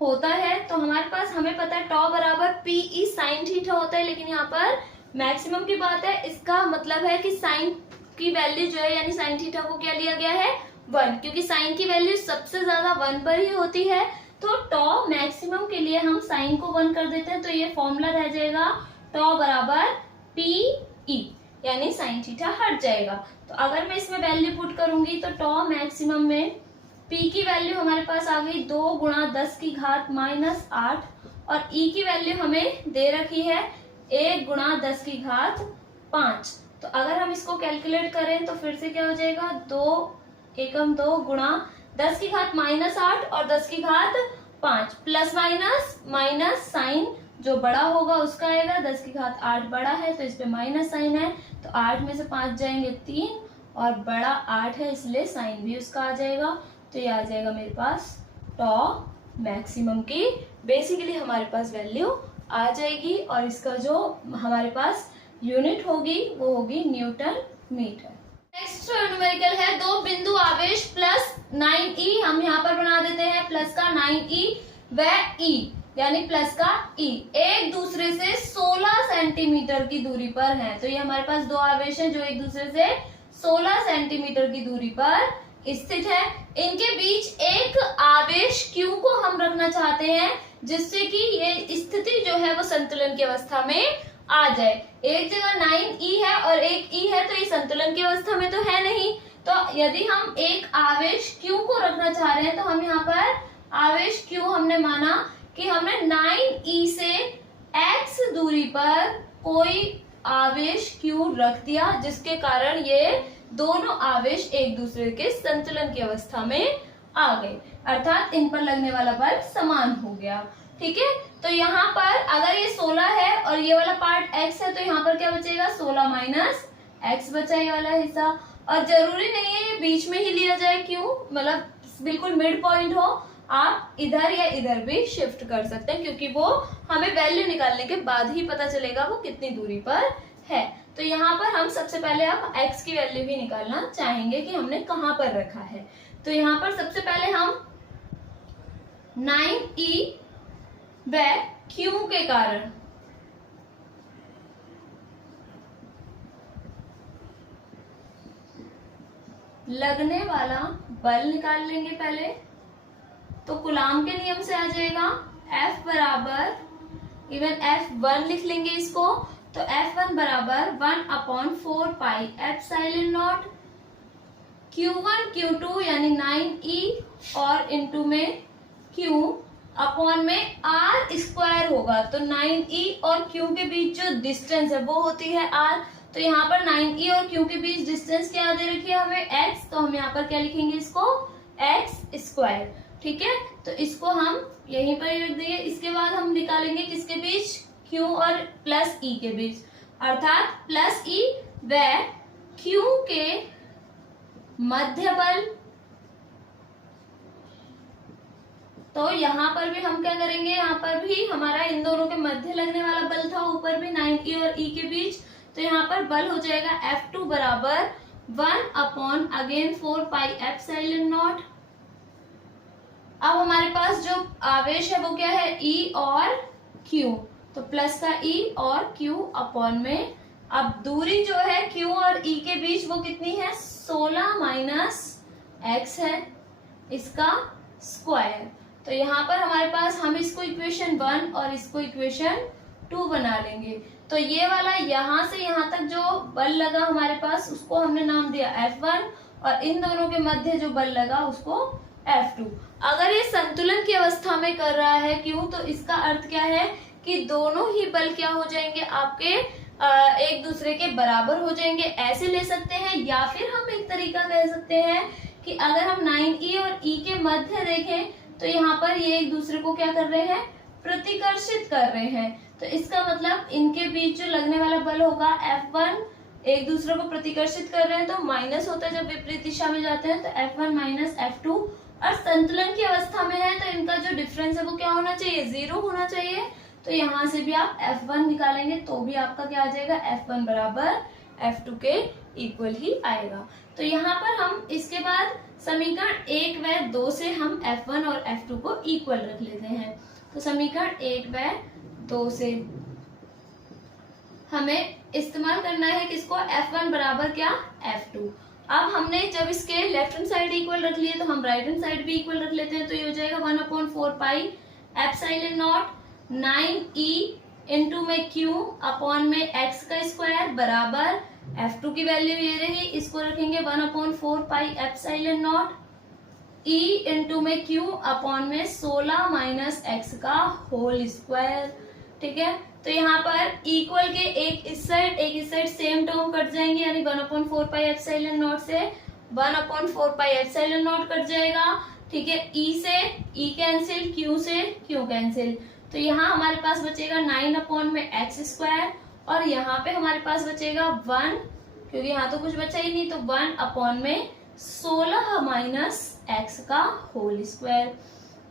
होता है। तो हमारे पास हमें पता है टॉ बराबर पीई साइन थीटा होता है, लेकिन यहाँ पर मैक्सिमम की बात है, इसका मतलब है कि साइन की वैल्यू जो है यानी साइन थीटा को क्या लिया गया है 1, क्योंकि साइन की वैल्यू सबसे ज्यादा 1 पर ही होती है। तो टॉ मैक्सिमम के लिए हम साइन को 1 कर देते हैं, तो ये फॉर्मूला रह जाएगा टॉ बराबर पीई, यानी साइन थीटा हट जाएगा। तो अगर मैं इसमें वैल्यू पुट करूंगी तो टॉ मैक्सिमम में पी की वैल्यू हमारे पास आ गई 2 गुणा 10 की घात माइनस 8 और ई की वैल्यू हमें दे रखी है 1 गुणा 10 की घात 5। तो अगर हम इसको कैलकुलेट करें तो फिर से क्या हो जाएगा 2 एकम 2 गुणा 10 की घात माइनस 8 और 10 की घात 5 प्लस माइनस माइनस साइन जो बड़ा होगा उसका आएगा, 10 की घात 8 बड़ा है तो इस पे माइनस साइन है, तो 8 में से 5 जाएंगे 3 और बड़ा 8 है इसलिए साइन भी उसका आ जाएगा। तो ये आ जाएगा मेरे पास टॉ मैक्सिमम की बेसिकली हमारे पास वैल्यू आ जाएगी और इसका जो हमारे पास यूनिट होगी वो होगी न्यूटन मीटर। नेक्स्ट न्यूमेरिकल है 2 बिंदु आवेश प्लस 9e, हम यहाँ पर बना देते हैं प्लस का 9e व e यानी प्लस का e एक दूसरे से 16 सेंटीमीटर की दूरी पर हैं। तो ये हमारे पास 2 आवेश हैं जो एक दूसरे से 16 सेंटीमीटर की दूरी पर स्थित है। इनके बीच एक आवेश Q को हम रखना चाहते हैं जिससे कि ये स्थिति जो है वो संतुलन की अवस्था में आ जाए। एक जगह 9e है और एक e है तो ये संतुलन की अवस्था में तो है नहीं। तो यदि हम एक आवेश Q को रखना चाह रहे हैं तो हम यहाँ पर आवेश Q हमने माना कि हमने 9e से x दूरी पर कोई आवेश Q रख दिया जिसके कारण ये दोनों आवेश एक दूसरे के संतुलन की अवस्था में आ गए, अर्थात इन पर लगने वाला बल समान हो गया, ठीक है। तो यहाँ पर अगर ये 16 है और ये वाला पार्ट x है तो यहाँ पर क्या बचेगा 16 माइनस x बचा ये वाला हिस्सा। और जरूरी नहीं है ये बीच में ही लिया जाए क्यों, मतलब बिल्कुल मिड पॉइंट हो, आप इधर या इधर भी शिफ्ट कर सकते हैं क्योंकि वो हमें वैल्यू निकालने के बाद ही पता चलेगा वो कितनी दूरी पर है। तो यहाँ पर हम सबसे पहले आप x की वैल्यू भी निकालना चाहेंगे कि हमने कहाँ पर रखा है। तो यहाँ पर सबसे पहले हम 9e व q के कारण लगने वाला बल निकाल लेंगे पहले। तो कूलॉम के नियम से आ जाएगा F बराबर, इवन F1 लिख लेंगे इसको, तो F1 बराबर 1/4 pi epsilon naught Q1 Q2 यानी 9e और इनटू में Q अपॉन में R स्क्वायर होगा। तो 9e और Q के बीच जो डिस्टेंस है वो होती है R। तो यहाँ पर 9e और Q के बीच डिस्टेंस क्या दे रखी है हमें x, तो हम यहाँ पर क्या लिखेंगे इसको x स्क्वायर, ठीक है। तो इसको हम यहीं पर ही रख देंगे। इसके बाद हम निकालेंगे किसके बीच, Q और प्लस E के बीच, अर्थात प्लस E व Q के मध्य बल। तो यहाँ पर भी हम क्या करेंगे, यहाँ पर भी हमारा इन दोनों के मध्य लगने वाला बल था, ऊपर भी 9e और E के बीच। तो यहाँ पर बल हो जाएगा F2 बराबर 1/4 पाई एप्सिलॉन नॉट। अब हमारे पास जो आवेश है वो क्या है E और Q, तो प्लस का E और Q अपॉन में, अब दूरी जो है Q और E के बीच वो कितनी है 16 माइनस x है इसका स्क्वायर। तो यहाँ पर हमारे पास हम इसको इक्वेशन 1 और इसको इक्वेशन 2 बना लेंगे। तो ये वाला यहाँ से यहाँ तक जो बल लगा हमारे पास उसको हमने नाम दिया F1 और इन दोनों के मध्य जो बल लगा उसको F2। अगर ये संतुलन की अवस्था में कर रहा है क्यों, तो इसका अर्थ क्या है कि दोनों ही बल क्या हो जाएंगे, आपके एक दूसरे के बराबर हो जाएंगे, ऐसे ले सकते हैं। या फिर हम एक तरीका कह सकते हैं कि अगर हम 9E और E के मध्य देखें तो यहाँ पर ये एक दूसरे को क्या कर रहे हैं, प्रतिकर्षित कर रहे हैं। तो इसका मतलब इनके बीच जो लगने वाला बल होगा F1, एक दूसरे को प्रतिकर्षित कर रहे हैं तो माइनस होता है जब विपरीत दिशा में जाते हैं, तो F1 माइनस F2। और संतुलन की अवस्था में है तो इनका जो डिफरेंस है वो क्या होना चाहिए, 0 होना चाहिए। तो यहाँ से भी आप F1 निकालेंगे तो भी आपका क्या आ जाएगा, F1 बराबर F2 के इक्वल ही आएगा। तो यहाँ पर हम इसके बाद समीकरण 1 व 2 से हम F1 और F2 को इक्वल रख लेते हैं। तो समीकरण 1 व 2 से हमें इस्तेमाल करना है किसको, F1 बराबर क्या, F2। अब हमने जब इसके लेफ्ट हैंड साइड इक्वल रख लिए तो हम राइट हैंड साइड भी इक्वल रख लेते हैं। तो ये हो जाएगा 1/4 pi epsilon not 9E into में Q अपॉन में x का स्क्वायर बराबर F2 की वैल्यू ये रही, इसको रखेंगे 1/4 pi epsilon not E into में Q अपॉन में 16 माइनस x का होल स्क्वायर। ठीक है, तो यहाँ पर इक्वल के एक इस साइड सेम टर्म कट जाएंगे, यानी 1/4 पाई एप्सिलॉन नॉट से 1/4 पाई एप्सिलॉन नॉट कट जाएगा। ठीक है, E से E कैंसिल, Q से Q कैंसिल, तो यहाँ हमारे पास बचेगा 9 अपॉन में x स्क्वायर, और यहाँ पे हमारे पास बचेगा 1, क्योंकि यहाँ तो कुछ बचा ही नहीं, तो 1 अपॉन में 16 माइनस x का होल स्क्वायर।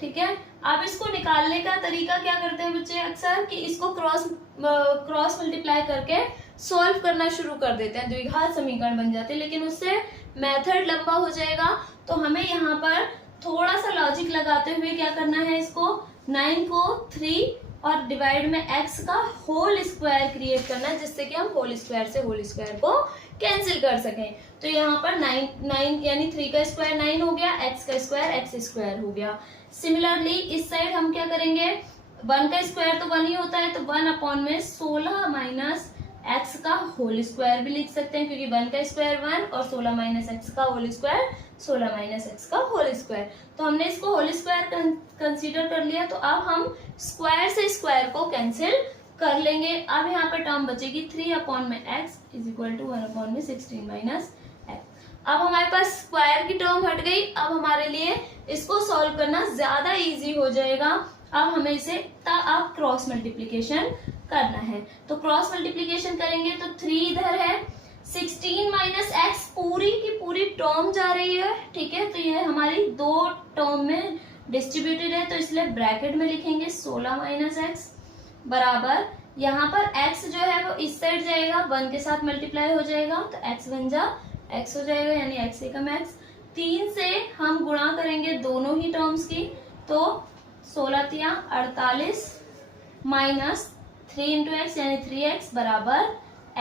ठीक है, अब इसको निकालने का तरीका क्या करते हैं बच्चे अक्सर, कि इसको क्रॉस मल्टीप्लाई करके सॉल्व करना शुरू कर देते हैं, द्विघात समीकरण बन जाते हैं, लेकिन उससे मेथड लंबा हो जाएगा। तो हमें यहाँ पर थोड़ा सा लॉजिक लगाते हुए क्या करना है, इसको 9 को 3 और डिवाइड में x का होल स्क्वायर क्रिएट करना है, जिससे कि हम होल स्क्वायर से होल स्क्वायर को कैंसिल कर सकें। तो यहाँ पर 9 यानी 3 का स्क्वायर 9 हो गया, x का स्क्वायर x स्क्वायर हो गया। सिमिलरली इस साइड हम क्या करेंगे, 1 का स्क्वायर तो 1 ही होता है, तो 1 अपॉन में 16 माइनस x का होल स्क्वायर भी लिख सकते हैं, क्योंकि 1 का स्क्वायर 1 और 16 माइनस x का होल स्क्वायर 16 माइनस x का होल स्क्वायर। तो हमने इसको होल स्क्वायर कंसीडर कर लिया, तो अब हम स्क्वायर से स्क्वायर को कैंसिल कर लेंगे। अब यहाँ पर टर्म बचेगी 3 अपॉन में x is equal to 1 upon में 16 माइनस x। अब हमारे पास स्क्वायर की टर्म हट गई, अब हमारे लिए इसको सॉल्व करना ज्यादा इजी हो जाएगा। अब हमें इसे अब क्रॉस मल्टीप्लीकेशन करना है, तो क्रॉस मल्टीप्लीकेशन करेंगे तो 3 इधर है, 16 माइनस एक्स पूरी की पूरी टर्म जा रही है। ठीक है, तो यह हमारी दो टर्म में डिस्ट्रीब्यूटेड है, तो इसलिए ब्रैकेट में लिखेंगे 16 माइनस एक्स बराबर, यहाँ पर x जो है वो इस साइड जाएगा, 1 के साथ मल्टीप्लाई हो जाएगा, तो x बन जा x हो जाएगा, यानी x एकम x। 3 से हम गुणा करेंगे दोनों ही टर्म्स की, तो 16 तिया 48 माइनस 3 इंटू एक्स यानी 3x बराबर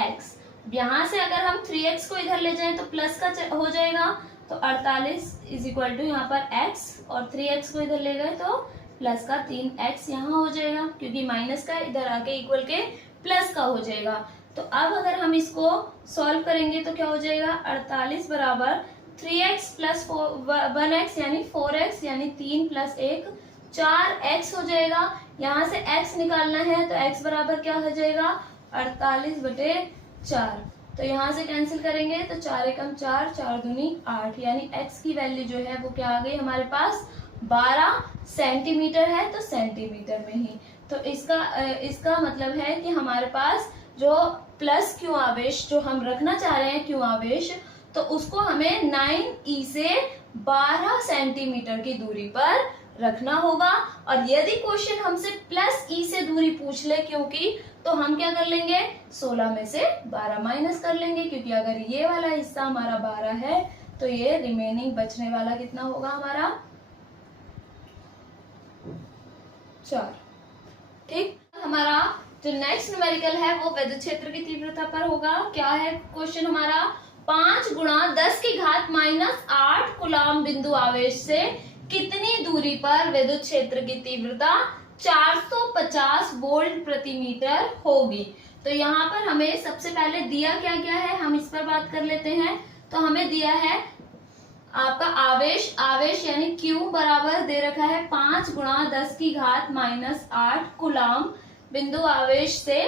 x। यहाँ से अगर हम 3x को इधर ले जाएं तो प्लस का हो जाएगा, तो 48 इज इक्वल टू यहाँ पर x, और 3x को इधर ले गए तो प्लस का 3x यहाँ हो जाएगा, क्योंकि माइनस का इधर आके इक्वल के प्लस का हो जाएगा। तो अब अगर हम इसको सॉल्व करेंगे तो क्या हो जाएगा, 48 बराबर 3x प्लस 1x यानी 4x यानी 3 प्लस 1 4x हो जाएगा। यहाँ से x निकालना है तो x बराबर क्या हो जाएगा, 48/4। तो यहाँ से कैंसिल करेंगे तो 4 एकम 4 4 दूनी 8, यानी x की वैल्यू जो है वो क्या आ गई हमारे पास 12 सेंटीमीटर है, तो सेंटीमीटर में ही। तो इसका मतलब है कि हमारे पास जो प्लस क्यू आवेश जो हम रखना चाह रहे हैं क्यू आवेश, तो उसको हमें 9e से 12 सेंटीमीटर की दूरी पर रखना होगा। और यदि क्वेश्चन हमसे प्लस e से दूरी पूछ ले क्योंकि, तो हम क्या कर लेंगे 16 में से 12 माइनस कर लेंगे, क्योंकि अगर ये वाला हिस्सा हमारा 12 है तो ये रिमेनिंग बचने वाला कितना होगा हमारा 4। ठीक, हमारा जो नेक्स्ट न्यूमेरिकल है वो विद्युत क्षेत्र की तीव्रता पर होगा। क्या है क्वेश्चन हमारा, 5 गुणा 10 की घात -8 कूलाम बिंदु आवेश से कितनी दूरी पर विद्युत क्षेत्र की तीव्रता 450 वोल्ट प्रति मीटर होगी। तो यहाँ पर हमें सबसे पहले दिया क्या क्या है, हम इस पर बात कर लेते हैं। तो हमें दिया है आपका आवेश, आवेश यानी Q बराबर दे रखा है 5 गुणा 10 की घात माइनस 8 कूलाम बिंदु आवेश से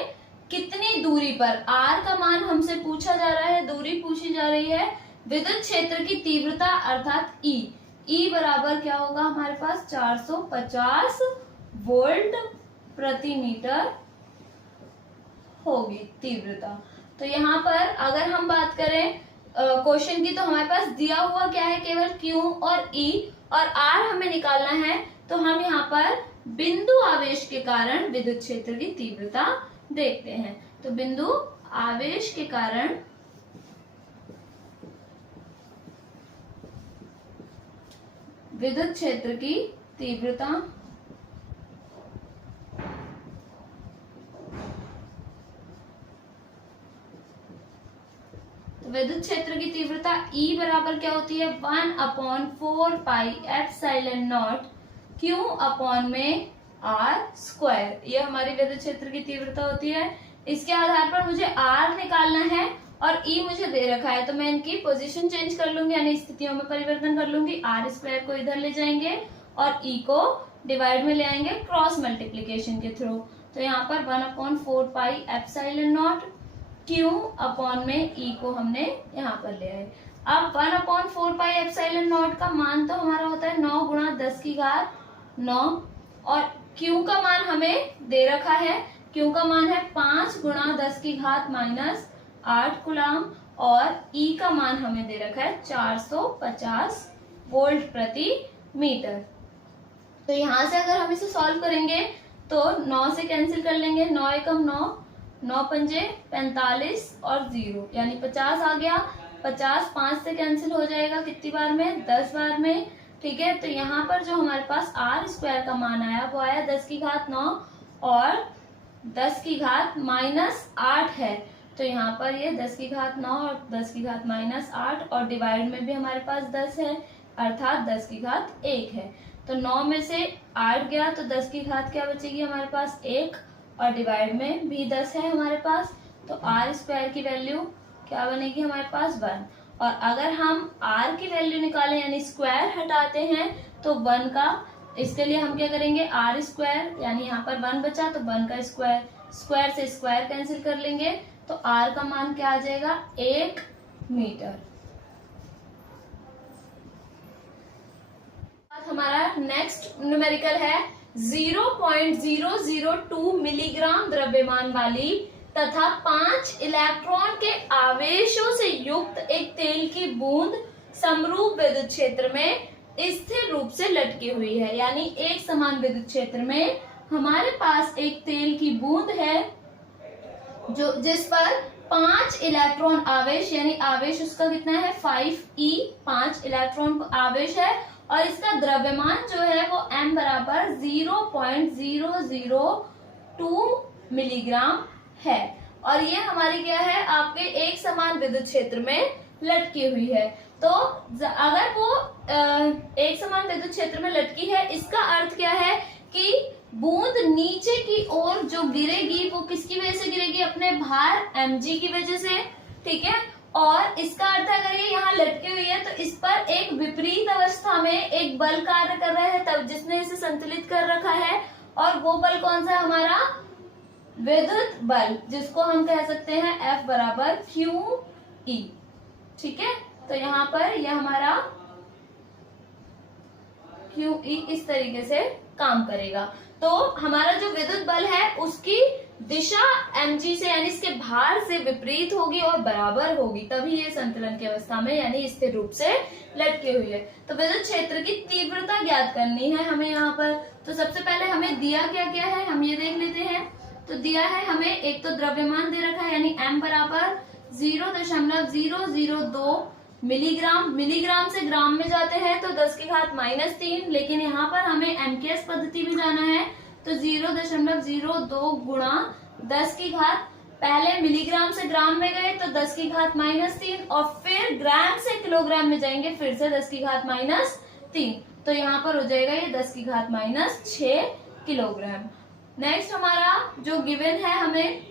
कितनी दूरी पर, R का मान हमसे पूछा जा रहा है, दूरी पूछी जा रही है, विद्युत क्षेत्र की तीव्रता अर्थात E, E बराबर क्या होगा हमारे पास 450 वोल्ट प्रति मीटर होगी तीव्रता। तो यहाँ पर अगर हम बात करें क्वेश्चन की, तो हमारे पास दिया हुआ क्या है, केवल Q और E और R हमें निकालना है। तो हम यहाँ पर बिंदु आवेश के कारण विद्युत क्षेत्र की तीव्रता देखते हैं। तो बिंदु आवेश के कारण विद्युत क्षेत्र की तीव्रता विद्युत क्षेत्र की तीव्रता E बराबर क्या होती है 1/4 pi epsilon not Q upon में R स्क्वायर। ये हमारी विद्युत क्षेत्र की तीव्रता होती है। इसके आधार पर मुझे R निकालना है और E मुझे दे रखा है, तो मैं इनकी पोजीशन चेंज कर लूंगी, यानी स्थितियों में परिवर्तन कर लूंगी। R स्क्वायर को इधर ले जाएंगे और E को डिवाइड में ले आएंगे क्रॉस मल्टीप्लीकेशन के थ्रू। तो यहाँ पर 1/4 pi epsilon not Q upon में E को हमने यहाँ पर ले आए। अब 1/4 पाई एप्सिलॉन नॉट का मान तो हमारा होता है 9 गुणा 10 की घात 9 और Q का मान हमें दे रखा है, Q का मान है 5 गुणा 10 की घात माइनस 8 कूलाम और E का मान हमें दे रखा है 450 वोल्ट प्रति मीटर। तो यहाँ से अगर हम इसे सॉल्व करेंगे तो 9 से कैंसिल कर लेंगे, 9 एकम 9, 9 पंजे 45 और 0 यानी 50 आ गया। 50 5 से कैंसिल हो जाएगा कितनी बार में 10 बार में, ठीक है। तो यहाँ पर जो हमारे पास R स्क्वायर का मान आया वो आया 10 की घात 9 और 10 की घात माइनस 8 है। तो यहाँ पर ये 10 की घात 9 और 10 की घात माइनस 8 और डिवाइड में भी हमारे पास 10 है अर्थात 10 की घात 1 है। तो 9 में से 8 गया तो 10 की घात क्या बचेगी हमारे पास 1 और डिवाइड में भी 10 है हमारे पास। तो R स्क्वायर की वैल्यू क्या बनेगी हमारे पास 1। और अगर हम R की वैल्यू निकालें यानी स्क्वायर हटाते हैं तो 1 का, इसके लिए हम क्या करेंगे R स्क्वायर यानी यहाँ पर 1 बचा तो 1 का स्क्वायर, स्क्वायर से स्क्वायर कैंसिल कर लेंगे तो R का मान क्या आ जाएगा 1 मीटर। हमारा नेक्स्ट न्यूमेरिकल है 0.002 मिलीग्राम द्रव्यमान वाली तथा 5 इलेक्ट्रॉन के आवेशों से युक्त एक तेल की बूंद समरूप विद्युत क्षेत्र में स्थिर रूप से लटकी हुई है। यानी एक समान विद्युत क्षेत्र में हमारे पास एक तेल की बूंद है जो जिस पर 5 इलेक्ट्रॉन आवेश यानी आवेश उसका कितना है 5e, 5 इलेक्ट्रॉन आवेश है और इसका द्रव्यमान जो है वो m बराबर 0.002 मिलीग्राम है। और ये हमारी क्या है आपके एक समान विद्युत क्षेत्र में लटकी हुई है। तो अगर वो एक समान विद्युत क्षेत्र में लटकी है इसका अर्थ क्या है कि बूंद नीचे की ओर जो गिरेगी वो किसकी वजह से गिरेगी, अपने भार mg की वजह से, ठीक है। और इसका अर्थ अगर ये यहाँ लटकी हुई है तो इस पर एक विपरीत अवस्था में एक बल कार्य कर रहा है तब जिसने इसे संतुलित कर रखा है। और वो बल कौन सा है हमारा विद्युत बल, जिसको हम कह सकते हैं F बराबर QE, ठीक है। तो यहाँ पर यह हमारा QE इस तरीके से काम करेगा। तो हमारा जो विद्युत बल है उसकी दिशा mg से यानी इसके भार से विपरीत होगी और बराबर होगी, तभी ये संतुलन की अवस्था में यानी स्थिर रूप से लटकी हुई है। तो विद्युत क्षेत्र की तीव्रता ज्ञात करनी है हमें यहाँ पर। तो सबसे पहले हमें दिया क्या क्या है हम ये देख लेते हैं। तो दिया है हमें एक तो द्रव्यमान दे रखा है यानी m बराबर 0.002 मिलीग्राम, मिलीग्राम से ग्राम में जाते हैं तो 10 की घात -3, लेकिन यहाँ पर हमें MKS पद्धति में जाना है तो 0.02 गुणा 10 की घात, पहले मिलीग्राम से ग्राम में गए तो 10 की घात -3 और फिर ग्राम से किलोग्राम में जाएंगे फिर से 10 की घात -3, तो यहाँ पर हो जाएगा ये 10 की घात -6 किलोग्राम। नेक्स्ट हमारा जो गिवन है हमें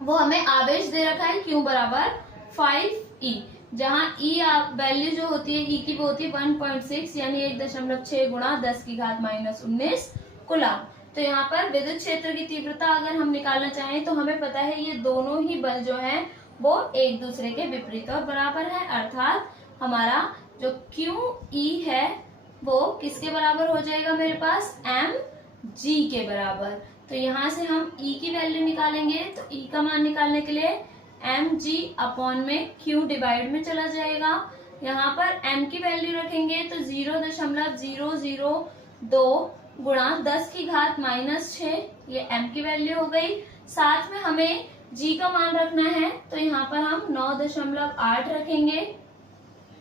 वो हमें आवेश दे रखा है Q बराबर 5e। जहाँ ई वैल्यू जो होती है ई की वो होती है 1.6 यानी 1.6 गुणा 10 की घात -19 कूलाम। तो यहाँ पर विद्युत क्षेत्र की तीव्रता अगर हम निकालना चाहें तो हमें पता है ये दोनों ही बल जो हैं वो एक दूसरे के विपरीत और बराबर है, अर्थात हमारा जो QE है वो किसके बराबर हो जाएगा मेरे पास mg के बराबर। तो यहाँ से हम E की वैल्यू निकालेंगे तो E का मान निकालने के लिए mg अपॉन में Q डिवाइड में चला जाएगा। यहाँ पर m की वैल्यू रखेंगे तो 0.002 गुणा 10 की घात -6 ये m की वैल्यू हो गई। साथ में हमें g का मान रखना है तो यहाँ पर हम 9.8 रखेंगे।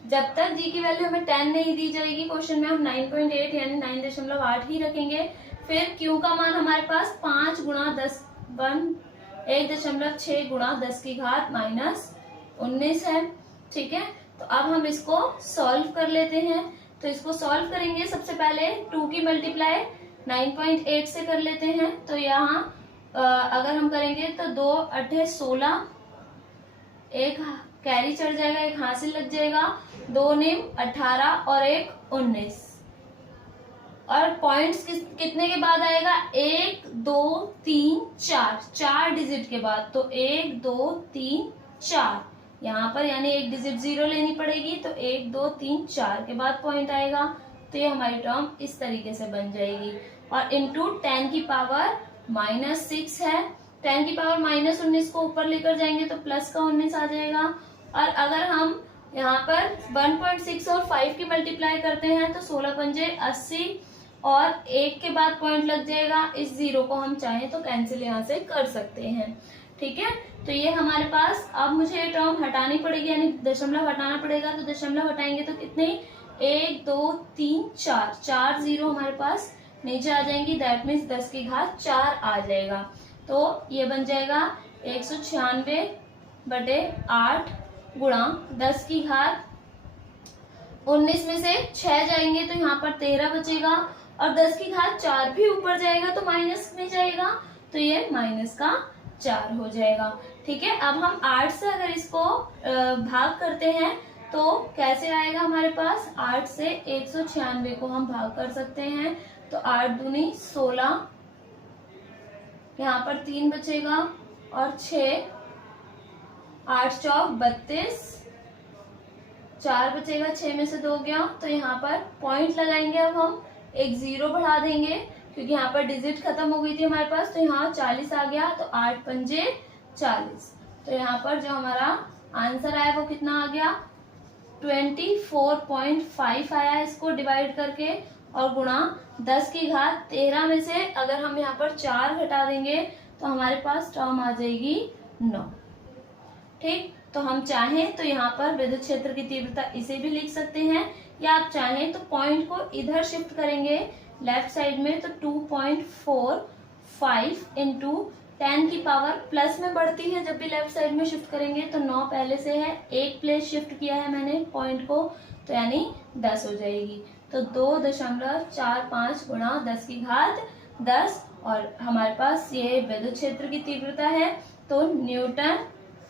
जब तक g की वैल्यू हमें 10 नहीं दी जाएगी क्वेश्चन में हम 9.8 यानी 9.8 ही रखेंगे। फिर q का मान हमारे पास 5 गुणा 10 1.6 गुणा 10 की घात -19 है। ठीक है, तो अब हम इसको सॉल्व कर लेते हैं। तो इसको सॉल्व करेंगे, सबसे पहले 2 की मल्टीप्लाई 9.8 से कर लेते हैं। तो यहाँ अगर हम करेंगे तो 2 8 16, एक कैरी चढ़ जाएगा, एक हासिल लग जाएगा, 2 निम 18 और 1 19। और पॉइंट्स कितने के बाद आएगा 1 2 3 4, 4 डिजिट के बाद। तो 1 2 3 4 यहाँ पर यानी एक डिजिट 0 लेनी पड़ेगी तो 1 2 3 4 के बाद पॉइंट आएगा। तो ये हमारी टर्म इस तरीके से बन जाएगी। और इंटू 10 की पावर -6 है, 10 की पावर -19 को ऊपर लेकर जाएंगे तो प्लस का 19 आ जाएगा। और अगर हम यहाँ पर 1.6 और 5 की मल्टीप्लाई करते हैं तो 16 पंजे 80 और 1 के बाद पॉइंट लग जाएगा। इस 0 को हम चाहें तो कैंसिल यहाँ से कर सकते हैं। ठीक है, तो ये हमारे पास, अब मुझे ये टर्म हटानी पड़ेगी यानी दशमलव हटाना पड़ेगा। तो दशमलव हटाएंगे तो कितने 1 2 3 4, 4 0 हमारे पास नीचे आ जाएंगी। दैट मीन्स 10 की घात 4 आ जाएगा। तो ये बन जाएगा 196/8 गुणा 10 की घात 19 में से 6 जाएंगे तो यहाँ पर 13 बचेगा और 10 की घात 4 भी ऊपर जाएगा तो माइनस में जाएगा तो ये -4 हो जाएगा। ठीक है, अब हम 8 से अगर इसको भाग करते हैं तो कैसे आएगा हमारे पास, 8 से 196 को हम भाग कर सकते हैं। तो 8 दूनी 16, यहाँ पर 3 बचेगा और 6, 8 चौक 32, 4 बचेगा, 6 में से 2 गया तो यहाँ पर पॉइंट लगाएंगे। अब हम एक 0 बढ़ा देंगे क्योंकि यहाँ पर डिजिट खत्म हो गई थी हमारे पास। तो यहाँ 40 आ गया तो 8 पंजे 40। तो यहाँ पर जो हमारा आंसर आया वो कितना आ गया 24.5 आया इसको डिवाइड करके। और गुणा 10 की घात 13 में से अगर हम यहाँ पर 4 घटा देंगे तो हमारे पास टर्म आ जाएगी 9। ठीक, तो हम चाहें तो यहाँ पर विद्युत क्षेत्र की तीव्रता इसे भी लिख सकते हैं या आप चाहें तो पॉइंट को इधर शिफ्ट करेंगे लेफ्ट साइड में। तो 2.45 इंटू 10 की पावर प्लस में बढ़ती है जब भी लेफ्ट साइड में शिफ्ट करेंगे। तो 9 पहले से है, एक प्लेस शिफ्ट किया है मैंने पॉइंट को तो यानी 10 हो जाएगी। तो 2.45 गुणा 10 की घात 10 और हमारे पास ये विद्युत क्षेत्र की तीव्रता है। तो न्यूटन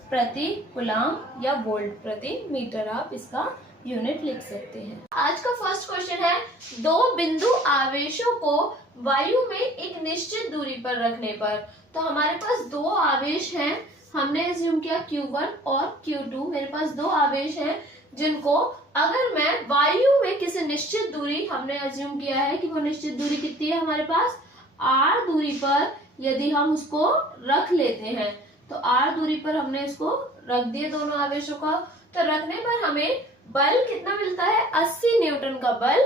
प्रति कूलाम या वोल्ट प्रति मीटर आप इसका यूनिट लिख सकते हैं। आज का फर्स्ट क्वेश्चन है, दो बिंदु आवेशों को वायु में एक निश्चित दूरी पर रखने पर। तो हमारे पास दो आवेश हैं, हमने एज्यूम किया Q1 और Q2। मेरे पास दो आवेश हैं जिनको अगर मैं वायु में किसी निश्चित दूरी, हमने एज्यूम किया है कि वो निश्चित दूरी कितनी है हमारे पास r दूरी पर, यदि हम उसको रख लेते हैं तो r दूरी पर हमने इसको रख दिए दोनों आवेशों का। तो रखने पर हमें बल कितना मिलता है 80 न्यूटन का बल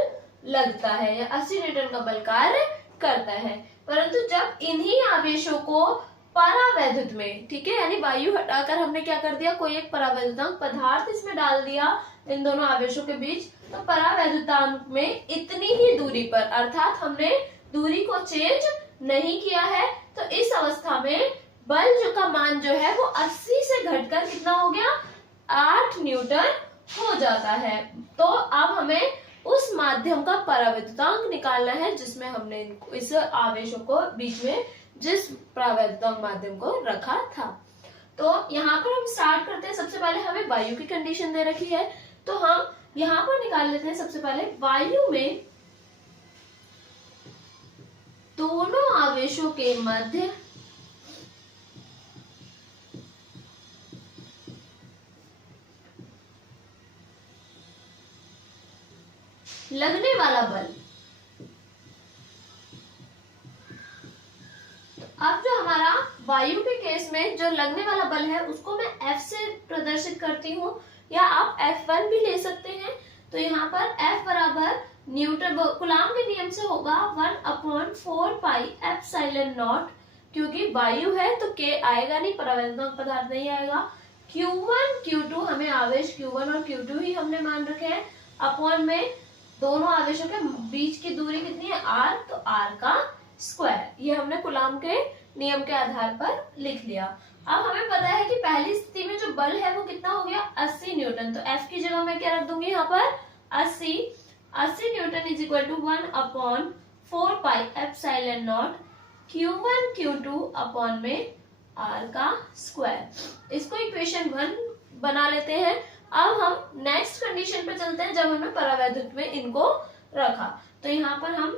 लगता है या 80 न्यूटन का बल कार्य करता है। परंतु जब इन्हीं आवेशों को परावैद्युत में, ठीक है, यानी वायु हटाकर हमने क्या कर दिया, कोई एक परावैद्युतांक पदार्थ इसमें डाल दिया इन दोनों आवेशों के बीच, तो परावैद्युतांक में इतनी ही दूरी पर, अर्थात हमने दूरी को चेंज नहीं किया है, तो इस अवस्था में बल जो का मान जो है वो 80 से घटकर कितना हो गया 8 न्यूटन हो जाता है। तो अब हमें उस माध्यम का परावैद्युतांक निकालना है जिसमें हमने इस आवेशों को बीच में जिस परावैद्युतांक माध्यम को रखा था। तो यहाँ पर हम स्टार्ट करते हैं। सबसे पहले हमें वायु की कंडीशन दे रखी है, तो हम यहाँ पर निकाल लेते हैं। सबसे पहले वायु में दोनों आवेशों के मध्य लगने वाला बल। अब जो हमारा वायु के केस में जो लगने वाला बल है उसको मैं F से प्रदर्शित करती हूँ, या आप F1 भी ले सकते हैं। तो यहाँ पर F बराबर न्यूटन कूलाम के नियम से होगा 1/4 पाई एप्सिलॉन नॉट, क्योंकि वायु है तो K आएगा नहीं, परावैद्युतांक पदार्थ नहीं आएगा। Q1 Q2 हमें आवेश Q1 और Q2 ही हमने मान रखे हैं, अपॉन में दोनों आवेशों के बीच की दूरी कितनी है R, तो R का स्क्वायर। ये हमने कूलाम के नियम के आधार पर लिख लिया। अब हमें पता है कि पहली स्थिति में जो बल है वो कितना हो गया 80 न्यूटन। तो F की जगह मैं क्या रख दूंगी यहाँ पर 80 newton is equal to 1/4 pi epsilon naught Q1 Q2 upon में R का स्क्वायर। इसको इक्वेशन 1 बना लेते हैं। अब हम नेक्स्ट कंडीशन पे चलते हैं, जब हमने परावैद्युत में इनको रखा। तो यहाँ पर हम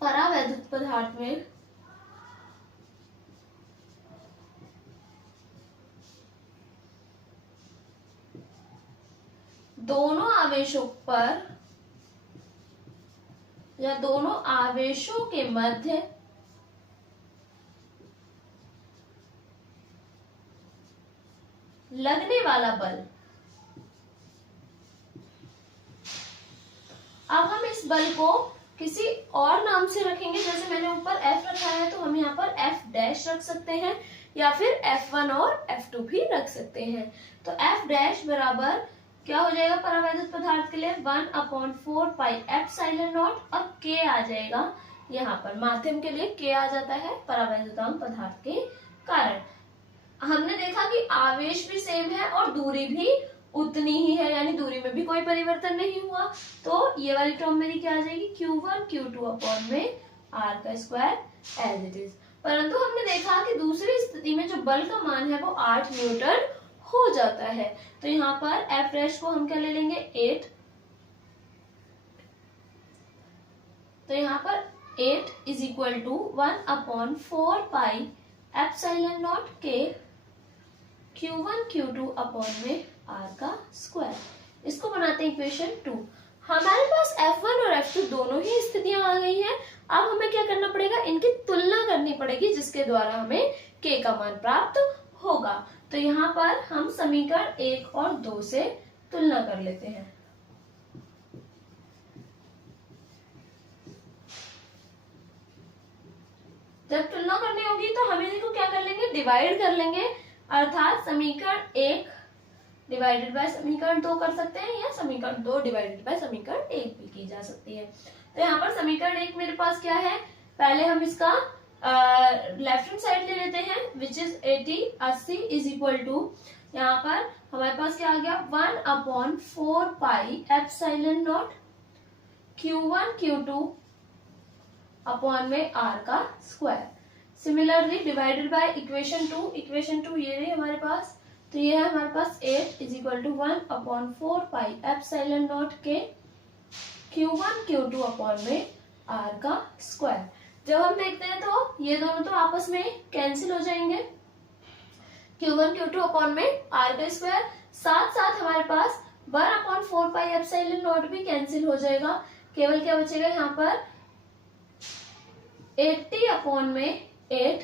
परावैद्युत पदार्थ में दोनों आवेशों पर या दोनों आवेशों के मध्य लगने वाला बल। अब हम इस बल को किसी और नाम से रखेंगे, जैसे मैंने ऊपर F रखा है तो हम यहाँ पर F डैश रख सकते हैं, या फिर F1 और F2 भी रख सकते हैं। तो F डैश बराबर क्या हो जाएगा परावैद्युत पदार्थ के लिए 1/4 पाई एप्सिलॉन नॉट, और K आ जाएगा यहाँ पर। माध्यम के लिए K आ जाता है परावैद्युतांक पदार्थ के कारण। हमने देखा कि आवेश भी सेम है और दूरी भी उतनी ही है, यानी दूरी में भी कोई परिवर्तन नहीं हुआ। तो ये वाली टर्म मेरी क्या आ जाएगी Q1 Q2 अपॉन में R का स्क्वायर एज इट इज। परंतु हमने देखा कि दूसरी स्थिति में जो बल का मान है वो 8 न्यूटन हो जाता है। तो यहाँ पर F डैश को हम क्या ले लेंगे 8। तो यहाँ पर 8 is equal to 1/4 pi epsilon naught K Q1 Q2 upon में R का स्क्वायर। इसको बनाते हैं इक्वेशन 2। हमारे पास F1 और F2 दोनों ही स्थितियां आ गई हैं। अब हमें क्या करना पड़ेगा, इनकी तुलना करनी पड़ेगी, जिसके द्वारा हमें K का मान प्राप्त होगा। तो यहाँ पर हम समीकरण 1 और 2 से तुलना कर लेते हैं। जब तुलना करनी होगी तो हम इनको क्या कर लेंगे, डिवाइड कर लेंगे। अर्थात समीकरण 1 डिवाइडेड बाय समीकरण 2 कर सकते हैं, या समीकरण 2 डिवाइडेड बाय समीकरण 1 भी की जा सकती है। तो यहाँ पर समीकरण 1 मेरे पास क्या है, पहले हम इसका लेफ्ट हैंड साइड ले लेते हैं, which is 80 is equal to, यहाँ पर हमारे पास क्या आ गया 1/4 pi epsilon naught Q1 Q2 upon में R का square. Similarly divided by equation 2 ये रही हमारे पास। तो ये है हमारे पास 8 is equal to 1/4 pi epsilon naught के Q1 Q2 अपॉन में R का स्क्वायर। जब हम देखते हैं तो ये दोनों तो आपस में कैंसिल हो जाएंगे, Q1 Q2 अपॉन में R का स्क्वायर। साथ साथ हमारे पास 1/4 पाई एप्सिलॉन नॉट भी कैंसिल हो जाएगा। केवल क्या बचेगा यहाँ पर 80 अपॉन में 8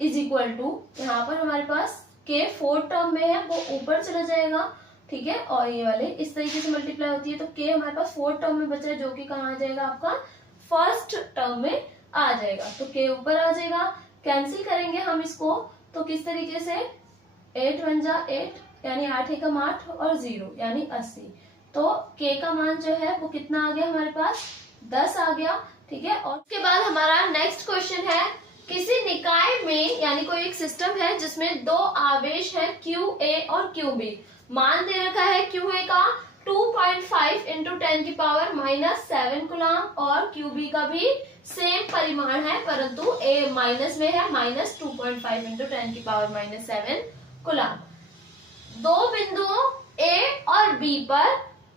इज इक्वल टू, यहाँ पर हमारे पास K 4 टर्म में है वो ऊपर चला जाएगा, ठीक है, और ये वाले इस तरीके से मल्टीप्लाई होती है। तो K हमारे पास 4 टर्म में बचा है, जो कि कहाँ आ जाएगा आपका फर्स्ट टर्म में आ जाएगा। तो K ऊपर आ जाएगा। कैंसिल करेंगे हम इसको तो किस तरीके से 8 1 जा 8 यानी 8 एकम 8 और 0 यानी 80। तो K का मान जो है वो कितना आ गया हमारे पास 10 आ गया, ठीक है। और उसके बाद हमारा नेक्स्ट क्वेश्चन है, किसी निकाय में यानी कोई एक सिस्टम है जिसमें दो आवेश हैं QA और QB। मान दे रखा है QA का 2.5 इंटू 10 की पावर -7 कूलाम, और QB का भी सेम परिमाण है परंतु ए माइनस में है, -2.5 इंटू 10 की पावर -7 कूलाम। दो बिंदुओं A और B पर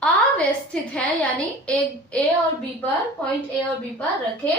अवस्थित है, यानी A और B पर, पॉइंट A और B पर रखे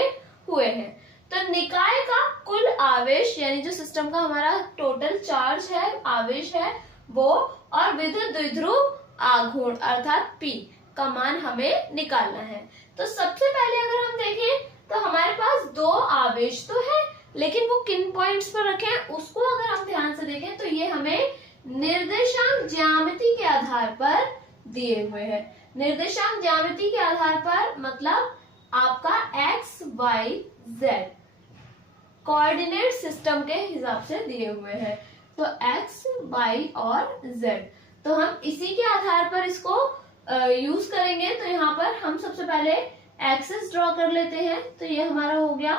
हुए हैं। तो निकाय का कुल आवेश यानी जो सिस्टम का हमारा टोटल चार्ज है, आवेश है वो, और विद्युत द्विध्रुव आघूर्ण अर्थात P का मान हमें निकालना है। तो सबसे पहले अगर हम देखें तो हमारे पास दो आवेश तो है, लेकिन वो किन पॉइंट्स पर रखे हैं उसको अगर हम ध्यान से देखें तो ये हमें निर्देशांक ज्यामिति के आधार पर दिए हुए हैं। निर्देशांक ज्यामिति के आधार पर मतलब आपका x, y, z coordinate system के हिसाब से दिए हुए हैं। तो x, y और z, तो हम इसी के आधार पर इसको यूज करेंगे। तो यहाँ पर हम सबसे पहले एक्सिस ड्रॉ कर लेते हैं। तो ये हमारा हो गया।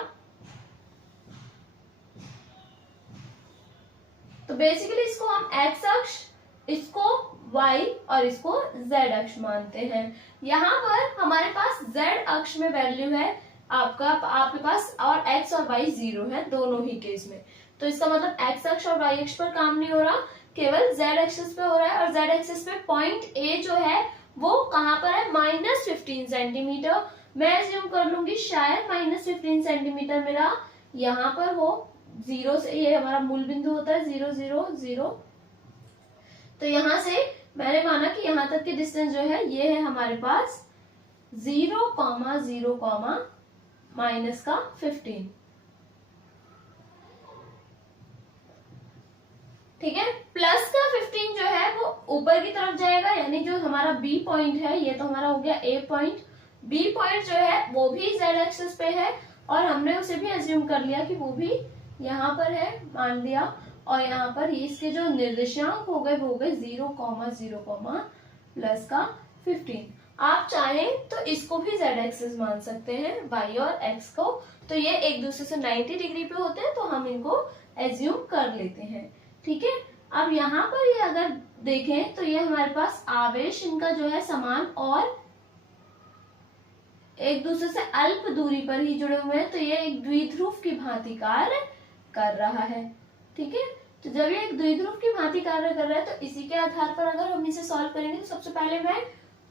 तो बेसिकली इसको हम x अक्ष, इसको y और इसको z अक्ष मानते हैं। यहाँ पर हमारे पास z अक्ष में वैल्यू है आपके पास, और x और y 0 है दोनों ही केस में। तो इसका मतलब x अक्ष और y अक्ष पर काम नहीं हो रहा, केवल z एक्सिस पे हो रहा है। और z एक्सिस पे पॉइंट A जो है वो कहाँ पर है, -15 सेंटीमीटर। मैं एज्यूम कर लूंगी शायद -15 सेंटीमीटर मेरा यहाँ पर हो, 0 से, ये हमारा मूल बिंदु होता है 0 0 0। तो यहाँ से मैंने माना कि यहाँ तक की डिस्टेंस जो है ये है हमारे पास 0, 0, -15। ठीक है, प्लस का 15 जो है वो ऊपर की तरफ जाएगा, यानी जो हमारा B पॉइंट है, ये तो हमारा हो गया A पॉइंट। B पॉइंट जो है वो भी z एक्सिस पे है, और हमने उसे भी एज्यूम कर लिया कि वो भी यहाँ पर है, मान लिया। और यहाँ पर ये इसके जो निर्देशांक हो गए वो हो गए 0, 0, प्लस का 15। आप चाहें तो इसको भी z एक्सिस मान सकते हैं, y और x को। तो ये एक दूसरे से 90 डिग्री पे होते हैं, तो हम इनको एज्यूम कर लेते हैं। ठीक है, अब यहाँ पर ये अगर देखें तो ये हमारे पास आवेश इनका जो है समान और एक दूसरे से अल्प दूरी पर ही जुड़े हुए हैं। तो ये एक द्विध्रुव की भांति कार्य कर रहा है। ठीक है, तो जब ये एक द्विध्रुव की भांति कार्य कर रहा है तो इसी के आधार पर अगर हम इसे सॉल्व करेंगे तो सबसे पहले मैं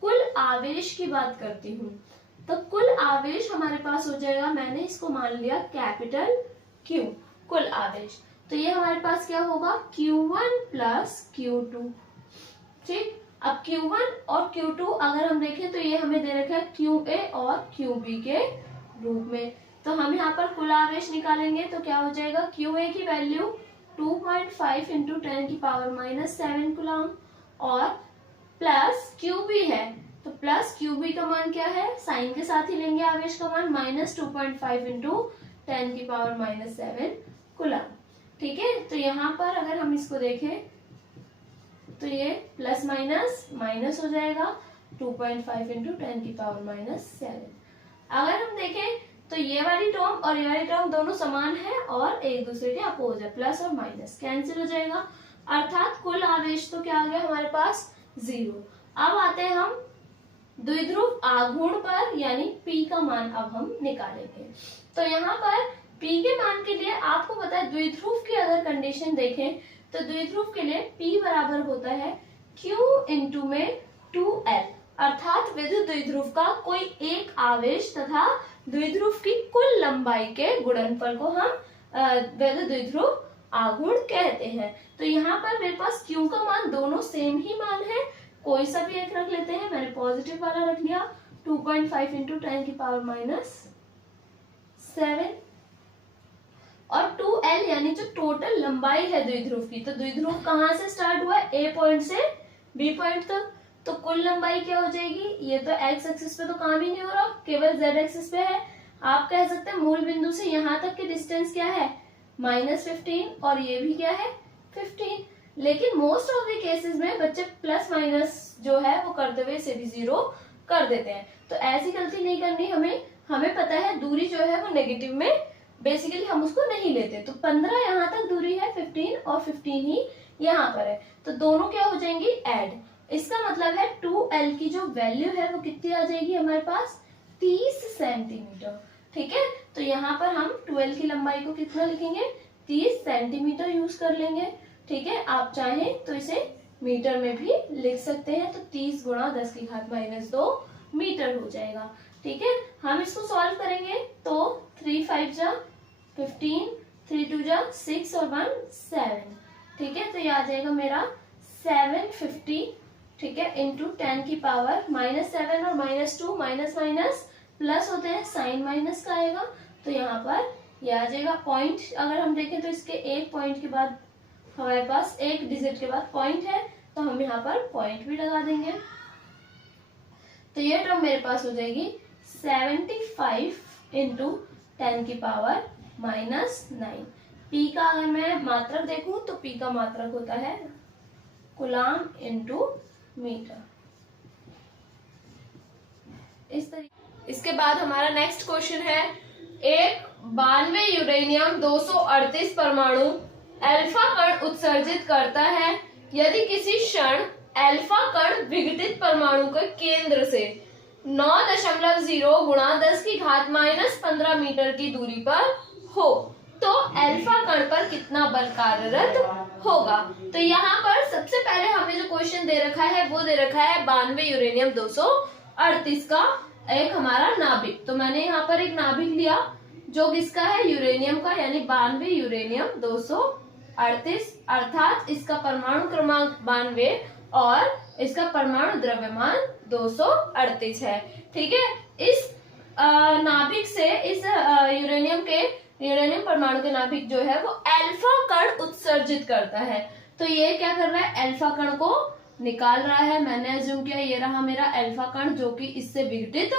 कुल आवेश की बात करती हूँ। तो कुल आवेश हमारे पास हो जाएगा, मैंने इसको मान लिया कैपिटल Q, कुल आवेश। तो ये हमारे पास क्या होगा, Q1 प्लस Q2। ठीक, अब Q1 और Q2 अगर हम देखें तो ये हमें दे रखा है QA और QB के रूप में। तो हम यहाँ पर कुल आवेश निकालेंगे तो क्या हो जाएगा, QA की वैल्यू 2.5 इंटू 10 की पावर -7 कूलाम, और प्लस QB है तो प्लस QB का मान क्या है, साइन के साथ ही लेंगे आवेश का मान, -2.5 इंटू 10 की पावर -7 कूलाम। ठीक है, तो यहाँ पर अगर हम इसको देखें तो ये प्लस माइनस माइनस हो जाएगा, 2.5 इंटू 10 की पावर -7। अगर हम देखें तो ये वाली टर्म और ये वाली टर्म दोनों समान है और एक दूसरे के अपोज है, प्लस और माइनस कैंसिल हो जाएगा, अर्थात कुल आवेश तो क्या आ गया हमारे पास 0। अब आते हैं हम द्विध्रुव आघूर्ण पर, यानी P का मान अब हम निकालेंगे। तो यहाँ पर P के मान के लिए आपको पता है द्विध्रुव की अगर कंडीशन देखें तो द्विध्रुव के लिए P बराबर होता है Q इंटू में 2L, अर्थात विद्युत द्विध्रुव का कोई एक आवेश तथा द्विध्रुव की कुल लंबाई के गुणनफल को हम विद्युत द्विध्रुव आघूर्ण कहते हैं। तो यहाँ पर मेरे पास Q का मान दोनों सेम ही मान है, कोई सा भी एक रख लेते हैं, मैंने पॉजिटिव वाला रख लिया 2.5 इंटू 10 की पावर -7, और 2L यानी जो टोटल लंबाई है द्विध्रुव की। तो द्विध्रुव कहाँ से स्टार्ट हुआ है, A पॉइंट से B पॉइंट तक, तो कुल लंबाई क्या हो जाएगी, ये तो x एक्सिस पे तो काम ही नहीं हो रहा, केवल z एक्सिस पे है। आप कह सकते हैं मूल बिंदु से यहाँ तक की डिस्टेंस क्या है -15, और ये भी क्या है 15। लेकिन मोस्ट ऑफ द केसेस में बच्चे प्लस माइनस जो है वो करते हुए इसे भी 0 कर देते हैं। तो ऐसी गलती नहीं करनी हमें पता है दूरी जो है वो नेगेटिव में बेसिकली हम उसको नहीं लेते। तो 15 यहाँ तक दूरी है 15 और 15 ही यहाँ पर है, तो दोनों क्या हो जाएंगी ऐड। इसका मतलब है 2L की जो वैल्यू है वो कितनी आ जाएगी हमारे पास, 30 सेंटीमीटर। ठीक है, तो यहाँ पर हम 2L की लंबाई को कितना लिखेंगे, 30 सेंटीमीटर यूज कर लेंगे। ठीक है, आप चाहें तो इसे मीटर में भी लिख सकते हैं, तो 30 गुणा 10 की घात -2 मीटर हो जाएगा। ठीक है, हम इसको सॉल्व करेंगे तो 3 5 जा 15, 3 2 जा 6 और 1 7। ठीक है, तो ये आ जाएगा मेरा 750। ठीक है, इंटू 10 की पावर -7 और -2 माइनस माइनस प्लस होते हैं, साइन माइनस का आएगा, तो यहाँ पर ये आ जाएगा पॉइंट। अगर हम देखें तो इसके एक पॉइंट के बाद हमारे पास एक डिजिट के बाद पॉइंट है, तो हम यहाँ पर पॉइंट भी लगा देंगे। तो ये टर्म मेरे पास हो जाएगी 75 इंटू 10 की पावर -9। पी का अगर मैं मात्रक देखूं तो पी का मात्रक होता है कूलाम इंटू मीटर। इस तरीके। इसके बाद हमारा नेक्स्ट क्वेश्चन है, एक 92 यूरेनियम 238 परमाणु अल्फा कण उत्सर्जित करता है। यदि किसी क्षण अल्फा कण विघटित परमाणु के केंद्र से 9.0 गुणा 10 की घात -15 मीटर की दूरी पर हो तो अल्फा कण पर कितना बल कार्यरत होगा। तो यहाँ पर सबसे पहले हमें जो क्वेश्चन दे रखा है वो दे रखा है 92 यूरेनियम 238 का एक हमारा नाभिक। तो मैंने यहाँ पर एक नाभिक लिया जो किसका है, यूरेनियम का, यानी 92 यूरेनियम 238, अर्थात इसका परमाणु क्रमांक 92 और इसका परमाणु द्रव्यमान 238 है। ठीक है, इस नाभिक से इस यूरेनियम परमाणु के नाभिक जो है वो अल्फा कण उत्सर्जित करता है। तो ये क्या कर रहा है, अल्फा कण को निकाल रहा है। मैंने अज्यूम किया ये रहा मेरा अल्फा कण जो कि इससे विघटित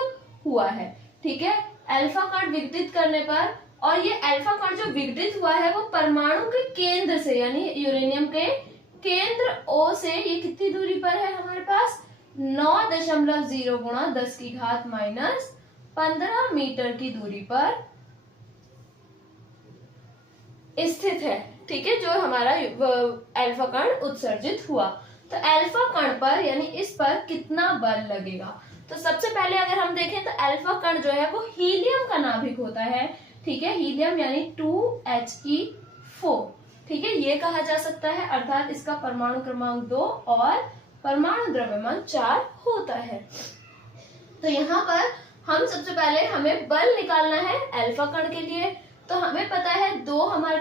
हुआ है। ठीक है, अल्फा कण विघटित करने पर, और ये अल्फा कण जो विघटित हुआ है वो परमाणु के केंद्र से, यानी यूरेनियम के केंद्र O से ये कितनी दूरी पर है हमारे पास, 9.0 गुणा 10 की घात -15 मीटर की दूरी पर स्थित है। ठीक है, जो हमारा अल्फा कण उत्सर्जित हुआ। तो अल्फा कण पर यानी इस पर कितना बल लगेगा। तो सबसे पहले अगर हम देखें तो अल्फा कण जो है वो हीलियम का नाभिक होता है। ठीक है, हीलियम यानी 2He4। ठीक है, ये कहा जा सकता है, अर्थात इसका परमाणु क्रमांक 2 और परमाणु द्रव्यमान 4 होता है। तो यहाँ पर हम सबसे पहले हमें बल निकालना है अल्फा कण के लिए। तो हमें पता है 2 हमारे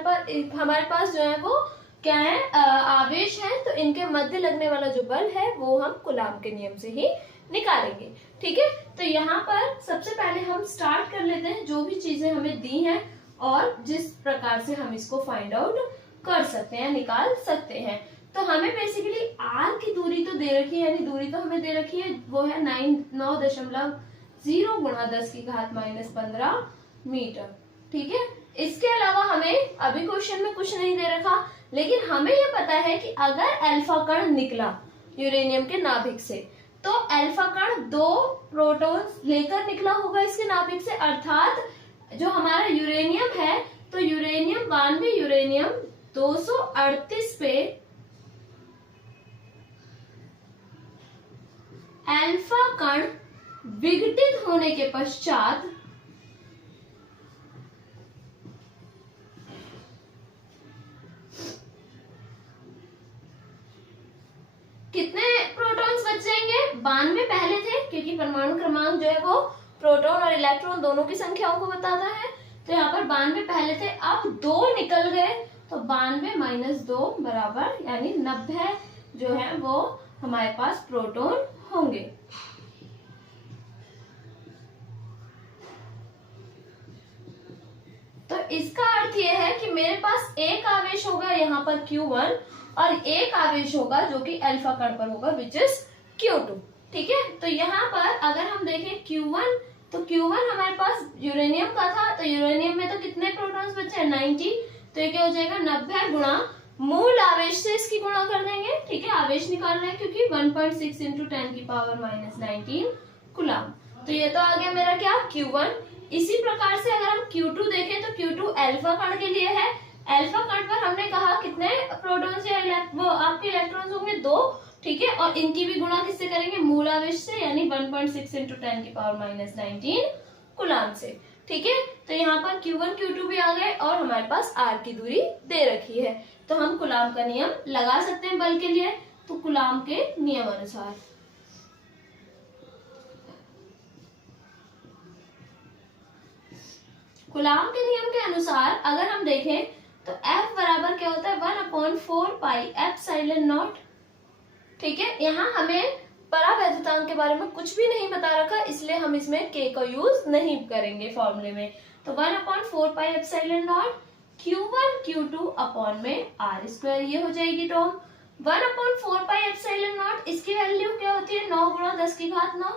पास जो है वो क्या है, आवेश है, तो इनके मध्य लगने वाला जो बल है वो हम कूलाम के नियम से ही निकालेंगे। ठीक है, तो यहाँ पर सबसे पहले हम स्टार्ट कर लेते हैं जो भी चीजें हमें दी हैं और जिस प्रकार से हम इसको फाइंड आउट कर सकते हैं, निकाल सकते हैं। तो हमें बेसिकली आर की दूरी तो दे रखी है, यानी दूरी तो हमें दे रखी है, वो है 9.0 गुणा 10 की घात -15 मीटर। ठीक है, इसके अलावा हमें अभी क्वेश्चन में कुछ नहीं दे रखा, लेकिन हमें यह पता है कि अगर अल्फा कण निकला यूरेनियम के नाभिक से तो अल्फा कण 2 प्रोटॉन्स लेकर निकला होगा इसके नाभिक से, अर्थात जो हमारा यूरेनियम है, तो यूरेनियम 92 यूरेनियम 238 पे अल्फा कण विघटित होने के पश्चात कितने प्रोटॉन्स बच जाएंगे, 92 पहले थे क्योंकि परमाणु क्रमांक जो है वो प्रोटॉन और इलेक्ट्रॉन दोनों की संख्याओं को बताता है। तो यहाँ पर 92 पहले थे, अब 2 निकल गए, तो 92 - 2 बराबर यानी 90 जो है वो हमारे पास प्रोटॉन होंगे। तो इसका अर्थ यह है कि मेरे पास एक आवेश होगा यहाँ पर Q1 और एक आवेश होगा जो कि अल्फा कण पर होगा विच इज Q2। ठीक है, तो यहाँ पर अगर हम देखें Q1, तो Q1 हमारे पास यूरेनियम का था, तो यूरेनियम में तो कितने प्रोटॉन्स बचे हैं, 90। तो ये क्या हो जाएगा, 90 गुणा मूल आवेश से इसकी गुणा कर देंगे। ठीक है, आवेश निकालना है क्योंकि 1.6 इंटू 10 की पावर -19 कूलाम। तो ये तो आ गया मेरा क्या, Q1। इसी प्रकार से अगर हम Q2 देखें तो Q2 अल्फा कण के लिए है। अल्फा कण पर हमने कहा कितने प्रोटॉन्स या वो आपके इलेक्ट्रॉन्स होंगे, 2। ठीक है, और इनकी भी गुणा किससे करेंगे, मूल आवेश से, यानी 1.6 इंटू 10⁻⁻19 कूलाम से। ठीक है, तो यहाँ पर Q1 Q2 भी आ गए और हमारे पास R की दूरी दे रखी है, तो हम कूलाम का नियम लगा सकते हैं बल के लिए। तो कूलाम के नियम अनुसार कूलाम के नियम के अनुसार अगर हम देखें तो F बराबर क्या होता है, 1/4 पाई एप्सिलॉन नॉट। ठीक है, यहाँ हमें परावैद्युतांक के बारे में कुछ भी नहीं बता रखा, इसलिए हम इसमें K का यूज नहीं करेंगे फॉर्मूले में। तो 1/4 pi epsilon naught Q1 Q2 upon में R स्क्वायर, ये हो जाएगी टर्म। 1/4 पाई एप्सिलॉन नॉट, इसकी वैल्यू क्या होती है, 9 गुणा 10 की घात 9।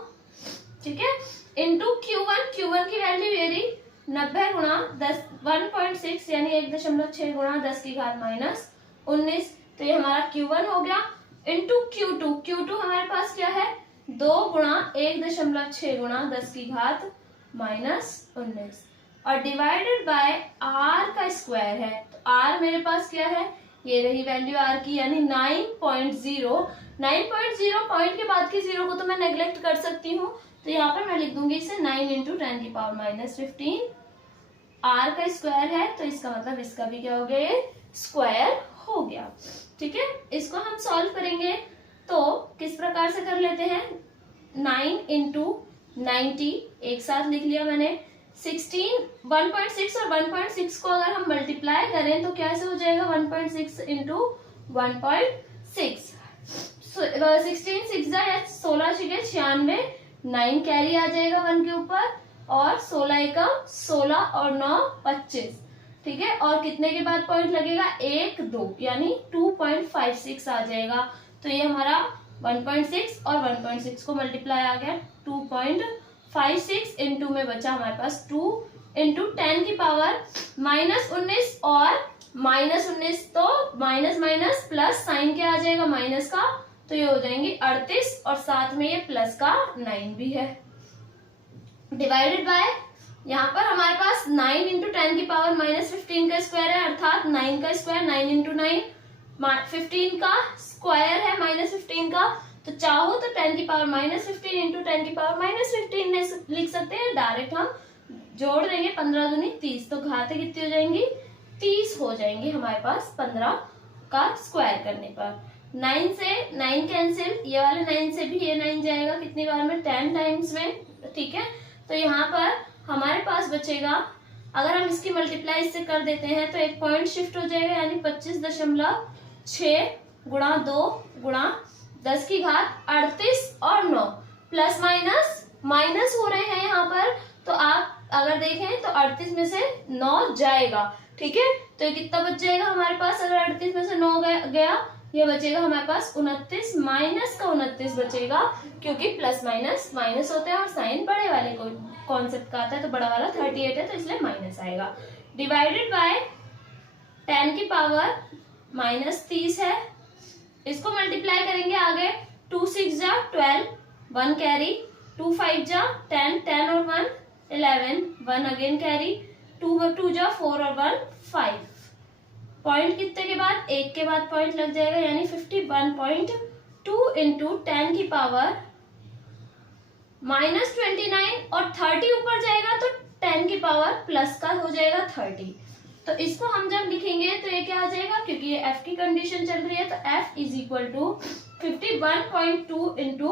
ठीक है, इंटू Q1 की वैल्यू ये रही 90 गुणा 10 1.6 यानी 1.6 गुणा 10 की घात -19, तो ये हमारा Q1 हो गया। इंटू Q2 हमारे पास क्या है, 2 गुणा 1.6 गुणा 10 की घात -19 और डिवाइडेड बाय R का स्क्वायर है। तो R मेरे पास क्या है, ये रही वैल्यू R की, यानी 9.0 पॉइंट के बाद की 0 को तो मैं नेग्लेक्ट कर सकती हूँ, तो यहाँ पर मैं लिख दूंगी इसे 9 इंटू 10⁻⁻15। R का स्क्वायर है तो इसका मतलब इसका भी क्या हो गया, ये स्क्वायर हो गया। ठीक है, इसको हम सॉल्व करेंगे तो किस प्रकार से कर लेते हैं, 9 इंटू 90 एक साथ लिख लिया मैंने, 1.6 और 1.6 को अगर हम मल्टीप्लाई करें तो कैसे हो जाएगा, 1.6 इंटू 1.6, 16 6 या 16 6 96, 9 कैरी आ जाएगा 1 के ऊपर, और 16 एकम 16 और 9 25। ठीक है, और कितने के बाद पॉइंट लगेगा, 1 2 यानी 2.56 आ जाएगा। तो ये हमारा 1.6 और 1.6 को मल्टीप्लाई आ गया 2.56, इंटू में बचा हमारे पास 2 इंटू 10 की पावर -19 और -19, तो माइनस माइनस प्लस साइन क्या आ जाएगा, माइनस का, तो ये हो जाएंगे 38 और साथ में ये प्लस का 9 भी है, डिवाइडेड बाय यहाँ पर हमारे पास 9 इंटू 10 की पावर -15 का स्क्वायर है, अर्थात 9 का स्क्वायर, 9 इंटू 9 15 का स्क्वायर है -15 का, तो चाहो तो 10 की पावर -15 इंटू 10 की पावर -15 लिख सकते हैं। डायरेक्ट हम जोड़ देंगे, 15 दूनी 30, तो घातें कितनी हो जाएंगी, 30 हो जाएंगी हमारे पास 15 का स्क्वायर करने पर। 9 से 9 कैंसिल, ये वाले 9 से भी ये 9 जाएगा कितनी बार में, 10 टाइम्स में। ठीक है, तो यहाँ पर हमारे पास बचेगा, अगर हम इसकी मल्टीप्लाई इससे कर देते हैं तो एक पॉइंट शिफ्ट हो जाएगा, यानी 25.6 गुणा 2 गुणा 10 की घात 38 और 9, प्लस माइनस हो रहे हैं यहाँ पर, तो आप अगर देखें तो 38 में से 9 जाएगा। ठीक है, तो ये कितना बच जाएगा हमारे पास, अगर 38 में से 9 गया, ये बचेगा हमारे पास 29, माइनस का 29 बचेगा, क्योंकि प्लस माइनस माइनस होते हैं और साइन बड़े वाले को कॉन्सेप्ट का आता है, तो बड़ा वाला 38 है तो इसलिए माइनस आएगा, डिवाइडेड बाय 10 की पावर -30 है, इसको मल्टीप्लाई करेंगे आगे, 2 6 जा 12, 1 कैरी, 2 5 जा 10, 10 और 1 11, 1 अगेन कैरी, 2 जा 4 और 1 5, पॉइंट कितने के बाद, 1 के बाद पॉइंट लग जाएगा, यानी 51.2 इंटू 10 की पावर -29 और 30 ऊपर जाएगा तो 10 की पावर प्लस का हो जाएगा 30। तो इसको हम जब लिखेंगे तो ये क्या आ जाएगा, क्योंकि ये f की कंडीशन चल रही है, तो f is equal to 51.2 into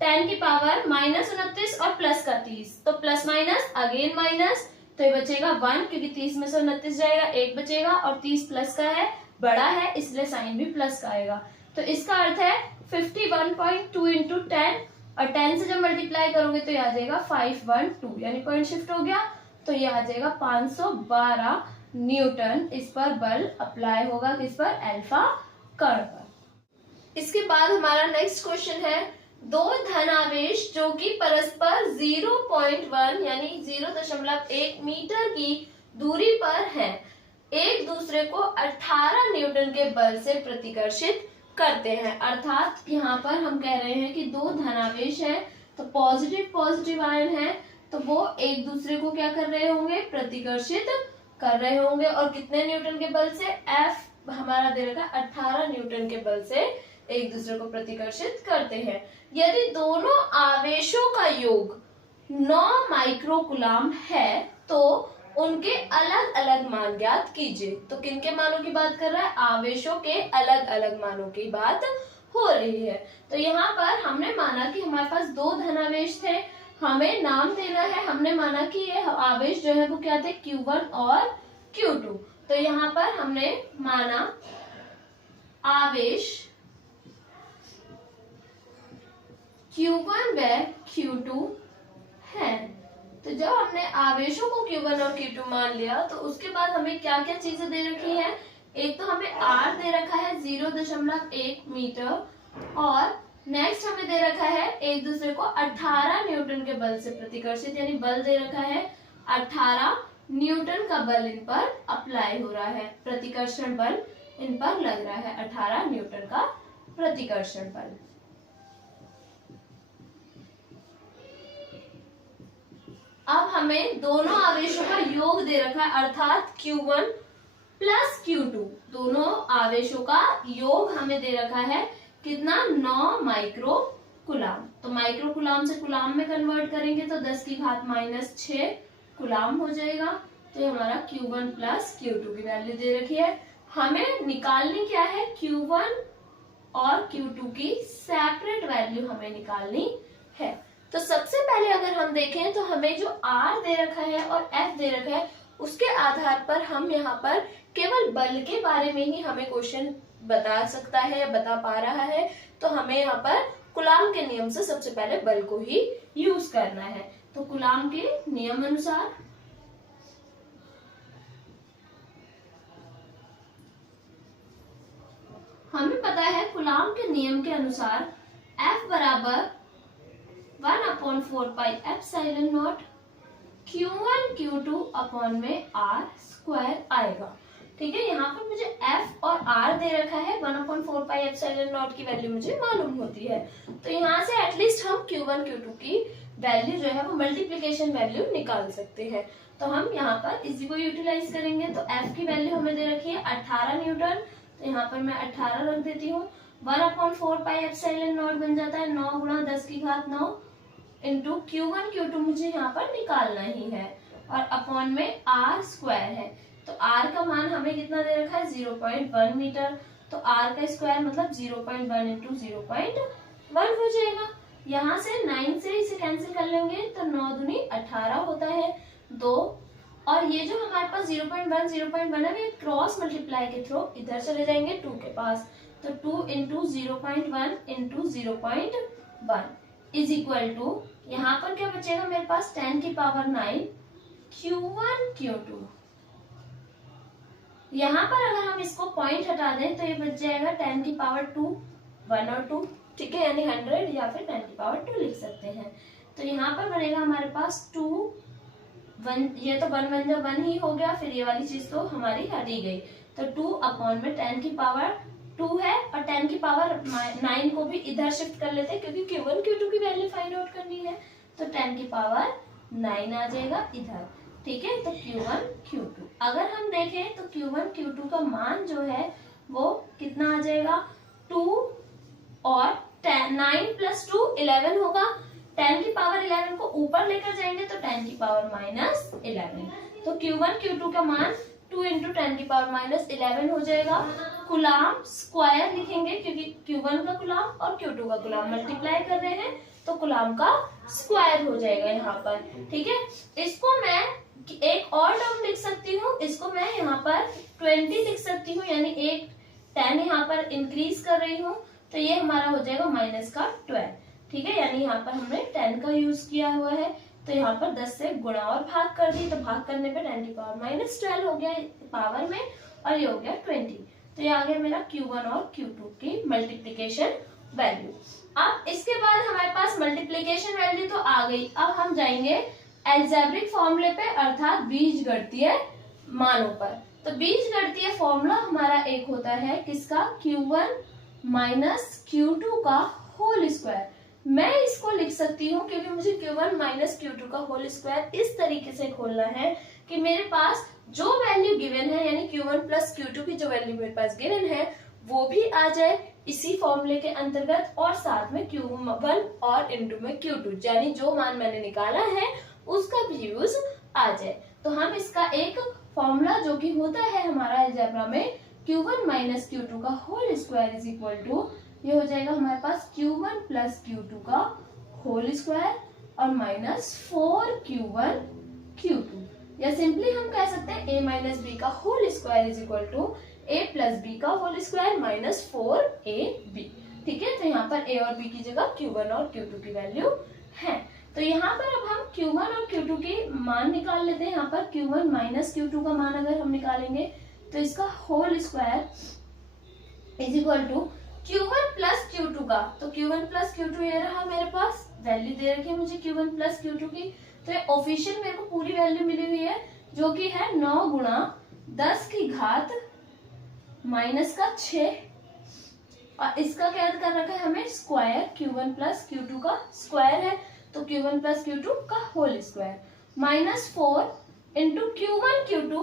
10 की पावर -29 और प्लस का 30, तो प्लस माइनस अगेन माइनस, तो ये बचेगा 1, क्योंकि 30 में से 29 जाएगा, 1 बचेगा, और 30 प्लस का है, बड़ा है, इसलिए साइन भी प्लस का आएगा। तो इसका अर्थ है 51.2 इंटू 10, और 10 से जब मल्टीप्लाई करोगे तो ये आ जाएगा 512, यानी पॉइंट शिफ्ट हो गया, तो ये आ जाएगा 512 न्यूटन इस पर बल अप्लाई होगा, किस पर, अल्फा कण पर। इसके बाद हमारा नेक्स्ट क्वेश्चन है, दो धनावेश जो कि परस्पर 0.1 यानी 0.1 मीटर की दूरी पर हैं, एक दूसरे को 18 न्यूटन के बल से प्रतिकर्षित करते हैं। अर्थात यहाँ पर हम कह रहे हैं कि दो धनावेश है, तो पॉजिटिव आयन है, तो वो एक दूसरे को क्या कर रहे होंगे, प्रतिकर्षित कर रहे होंगे, और कितने न्यूटन के बल से, F हमारा दे रखा है 18 न्यूटन के बल से एक दूसरे को प्रतिकर्षित करते हैं। यदि दोनों आवेशों का योग 9 माइक्रोकुलाम है तो उनके अलग अलग मान ज्ञात कीजिए। तो किन के मानों की बात कर रहा है? आवेशों के अलग अलग मानों की बात हो रही है। तो यहाँ पर हमने माना कि हमारे पास 2 धनावेश थे, हमें नाम देना है। हमने माना कि ये आवेश जो है वो क्या थे? Q1 और Q2। तो यहाँ पर हमने माना आवेश Q1 व Q2 है। तो जब हमने आवेशों को Q1 और Q2 मान लिया तो उसके बाद हमें क्या क्या चीजें दे रखी है? एक तो हमें R दे रखा है 0.1 मीटर, और नेक्स्ट हमें दे रखा है एक दूसरे को 18 न्यूटन के बल से प्रतिकर्षित, यानी बल दे रखा है 18 न्यूटन का बल इन पर अप्लाई हो रहा है, प्रतिकर्षण बल इन पर लग रहा है 18 न्यूटन का प्रतिकर्षण बल। अब हमें दोनों आवेशों का योग दे रखा है, अर्थात Q1 प्लस Q2, दोनों आवेशों का योग हमें दे रखा है कितना? 9 माइक्रोकुलाम। तो माइक्रोकुलाम से कुलाम में कन्वर्ट करेंगे तो 10⁻⁻6 कुलाम हो जाएगा। तो ये हमारा Q1 प्लस Q2 की वैल्यू दे रखी है। हमें निकालनी क्या है? Q1 और Q2 की सेपरेट वैल्यू हमें निकालनी है। तो सबसे पहले अगर हम देखें तो हमें जो R दे रखा है और F दे रखा है उसके आधार पर हम यहाँ पर केवल बल के बारे में ही हमें क्वेश्चन बता सकता है या बता पा रहा है। तो हमें यहाँ पर कुलाम के नियम से सबसे पहले बल को ही यूज करना है। तो कुलाम के नियम अनुसार हमें पता है, कुलाम के नियम के अनुसार F बराबर 1/4 pi epsilon naught Q1 Q2 upon में R स्क्वायर आएगा। ठीक है, यहाँ पर मुझे F और R दे रखा है, 1/4 पाई एप्सिलॉन नॉट की वैल्यू मुझे मालूम होती है। तो यहाँ से एटलीस्ट हम Q1 Q2 की वैल्यू जो है वो मल्टीप्लीकेशन वैल्यू निकाल सकते हैं। तो हम यहाँ पर इसी को यूटिलाइज करेंगे। तो F की वैल्यू हमें दे रखी है 18 न्यूटन, तो यहाँ पर मैं 18 रख देती हूँ। 1/4 पाई एप्सिलॉन नॉट बन जाता है 9 गुणा 10⁻9 इंटू Q1 Q2 मुझे यहाँ पर निकालना ही है, और अपॉन में R स्क्वायर है। तो R का मान हमें कितना दे रखा है? 0.1 मीटर। तो R का स्क्वायर मतलब 0.1 इंटू 0.1 हो जाएगा। यहाँ से 9 से इसे कैंसिल कर लेंगे तो 9 दूनी 18 होता है 2, और ये जो हमारे पास 0.1 है ये क्रॉस मल्टीप्लाई के थ्रू इधर चले जाएंगे 2 के पास। तो 2 into 0.1 into 0.1 is equal to, यहाँ पर क्या बचेगा मेरे पास? 10⁹ Q1 Q2। यहाँ पर अगर हम इसको पॉइंट हटा दें तो ये बच जाएगा 10⁻2 1 और 2। ठीक है, यानी 100 या फिर 10⁻2 लिख सकते हैं। तो यहाँ पर बनेगा हमारे पास 2 1, ये तो 1 1 1 ही हो गया, फिर ये वाली चीज तो हमारी हटी गई। तो 2 अपॉन में 10⁻2 है, और 10⁻9 को भी इधर शिफ्ट कर लेते हैं क्योंकि Q1 Q2 की वैल्यू फाइंड आउट करनी है। तो 10⁻9 आ जाएगा इधर। ठीक है, तो Q1 Q2 अगर हम देखें तो Q1 Q2 का मान जो है वो कितना आ जाएगा? 2 और 9 प्लस 2 11 होगा। 10⁻11 को ऊपर लेकर जाएंगे तो 10⁻11। तो Q1 Q2 का मान 2 इंटू 10⁻11 हो जाएगा। कुलाम स्क्वायर लिखेंगे क्योंकि Q1 का कुलाम और Q2 का कुलाम मल्टीप्लाई कर रहे हैं, तो कुलाम का स्क्वायर हो जाएगा यहाँ पर। ठीक है, इसको मैं एक और टर्म लिख सकती हूँ, इसको मैं यहाँ पर 20 लिख सकती हूँ, यानी एक 10 यहाँ पर इंक्रीज कर रही हूँ, तो ये हमारा हो जाएगा -12। ठीक है, यानी यहाँ पर हमने 10 का यूज किया हुआ है, तो यहाँ पर 10 से गुणा और भाग कर दी, तो भाग करने पे 10⁻12 हो गया पावर में, और ये हो गया 20। तो ये आ गया मेरा Q1 और Q2 की मल्टीप्लीकेशन वैल्यू। अब इसके बाद हमारे पास मल्टीप्लीकेशन वैल्यू तो आ गई। अब हम जाएंगे एल्जेब्रिक फॉर्मूले पे, अर्थात बीजगणितीय मानों पर। तो बीजगणितीय फॉर्मूला हमारा एक होता है किसका? Q1 माइनस Q2 का होल स्क्वायर। मैं इसको लिख सकती हूँ क्योंकि मुझे Q1 माइनस Q2 का होल स्क्वायर इस तरीके से खोलना है कि मेरे पास जो वैल्यू गिवन है, यानी Q1 प्लस Q2 की जो वैल्यू मेरे पास गिवन है वो भी आ जाए, इसी फॉर्मूले के अंतर्गत, और साथ में Q1 और इनटू में Q2, यानी जो मान मैंने निकाला है उसका भी यूज आ जाए। तो हम इसका एक फॉर्मूला जो कि होता है हमारा अलजेब्रा में Q1 माइनस Q2 का whole square is equal to, ये हो जाएगा हमारे पास Q1 प्लस Q2 का होल स्क्वायर और माइनस 4Q1 Q2, या सिंपली हम कह सकते हैं a माइनस बी का whole square is equal to a plus b का होल स्क्वायर माइनस 4ab। ठीक है, तो यहाँ पर a और b की जगह Q1 और Q2 की वैल्यू है। तो यहाँ पर अब हम Q1 और Q2 के मान निकाल लेते हैं। यहाँ पर Q1 माइनस Q2 का मान अगर हम निकालेंगे तो इसका whole square is equal to Q1 plus Q2 का, तो Q1 प्लस Q2 ये रहा मेरे पास, वैल्यू दे रखी है मुझे Q1 प्लस Q2 की। तो ये ऑफिशियल मेरे को पूरी वैल्यू मिली हुई है जो कि है 9 गुणा 10 की घात माइनस का 6, और इसका क्या कर रखा है हमें स्क्वायर, Q1 प्लस Q2 का स्क्वायर है, तो Q1 प्लस Q2 का whole square minus 4 into Q1 into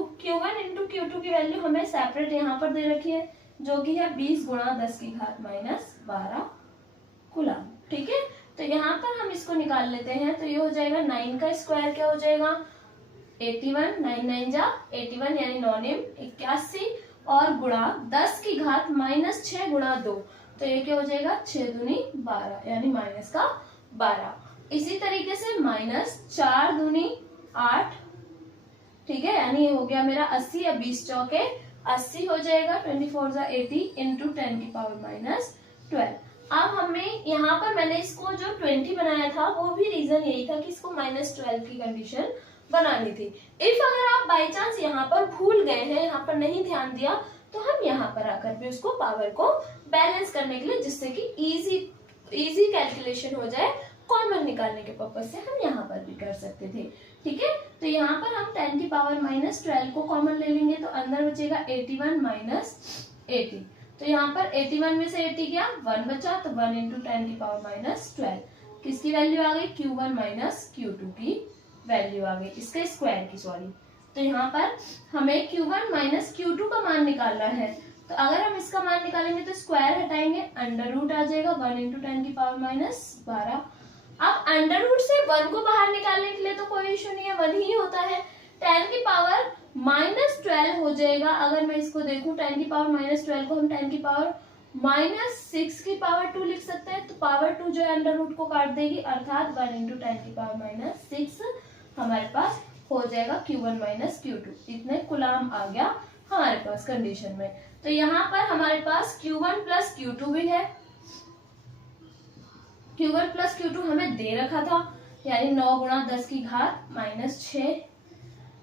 Q2 की वैल्यू हमें सेपरेट यहाँ पर दे रखी है जो कि है 20 गुणा 10 की घात माइनस 12 कूलम। ठीक है, तो यहाँ पर हम इसको निकाल लेते हैं। तो ये हो जाएगा 9 का स्क्वायर क्या हो जाएगा 81, 9 9 जा 81 यानी 9 9 81, और गुणा 10 की घात माइनस 6 गुणा 2, तो ये क्या हो जाएगा 6 दूनी 12 यानी माइनस का 12। इसी तरीके से माइनस 4 दूनी 8, ठीक है, यानी ये हो गया मेरा 80 या 20 चौके 80 हो जाएगा, 24 जा 80 इंटू 10 की पावर माइनस 12। अब हमें यहाँ पर मैंने इसको जो 20 बनाया था वो भी रीजन यही था कि इसको माइनस 12 की कंडीशन बनानी थी। इफ अगर आप बाई चांस यहाँ पर भूल गए हैं, यहाँ पर नहीं ध्यान दिया, तो हम यहाँ पर आकर भी उसको पावर को बैलेंस करने के लिए, जिससे कि इजी कैलकुलेशन हो जाए, कॉमन निकालने के पर्पज से हम यहाँ पर भी कर सकते थे। ठीक है, तो यहाँ पर हम 10 की पावर माइनस 12 को कॉमन ले लेंगे, तो अंदर बचेगा 81 माइनस 80। तो यहाँ पर 81 में से 80 गया 1 बचा, तो 1 इंटू 10 की पावर माइनस 12, किसकी वैल्यू आ गई Q1 माइनस Q2 की वैल्यू आ गई, इसके स्क्वायर की, सॉरी। तो यहाँ पर हमें Q1 माइनस Q2 का मान निकालना है, तो अगर हम इसका मान निकालेंगे तो स्क्वायर हटाएंगे, अंडर रूट आ जाएगा 1 इंटू 10 की पावर माइनस 12। अब अंडर रूट से 1 को बाहर निकालने के लिए तो कोई इशू नहीं है, 1 ही होता है। 10 की पावर माइनस 12 हो जाएगा, अगर मैं इसको देखूं 10 की पावर माइनस 12 को हम 10 की पावर माइनस 6 की पावर 2 लिख सकते हैं, तो पावर 2 जो है अंडर रूट को काट देगी, अर्थात 1 इंटू 10 की पावर माइनस 6 हमारे पास हो जाएगा Q1 माइनस Q2। इतने कूलम आ गया हमारे पास कंडीशन में। तो यहाँ पर हमारे पास Q1 प्लस Q2 भी है, Q1 प्लस Q2 हमें दे रखा था, यानी 9 गुणा 10 की घात माइनस 6।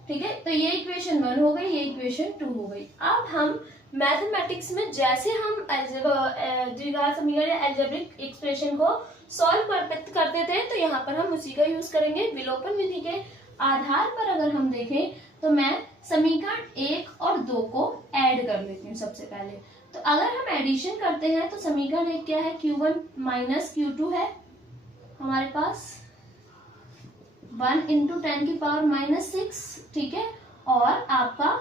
ठीक है, तो ये इक्वेशन 1 हो गई, ये इक्वेशन 2 हो गई। अब हम मैथमेटिक्स में जैसे हम द्विघात समीकरण या अलजेब्रिक एक्सप्रेशन को सॉल्व करते थे, तो यहाँ पर हम उसी का यूज करेंगे। विलोपन विधि के आधार पर अगर हम देखें तो मैं समीकरण 1 और 2 को ऐड कर लेती हूँ सबसे पहले। तो अगर हम एडिशन करते हैं तो समीकरण 1 क्या है, Q1 माइनस Q2 है हमारे पास, 1 इंटू 10 की पावर माइनस 6। ठीक है, और आपका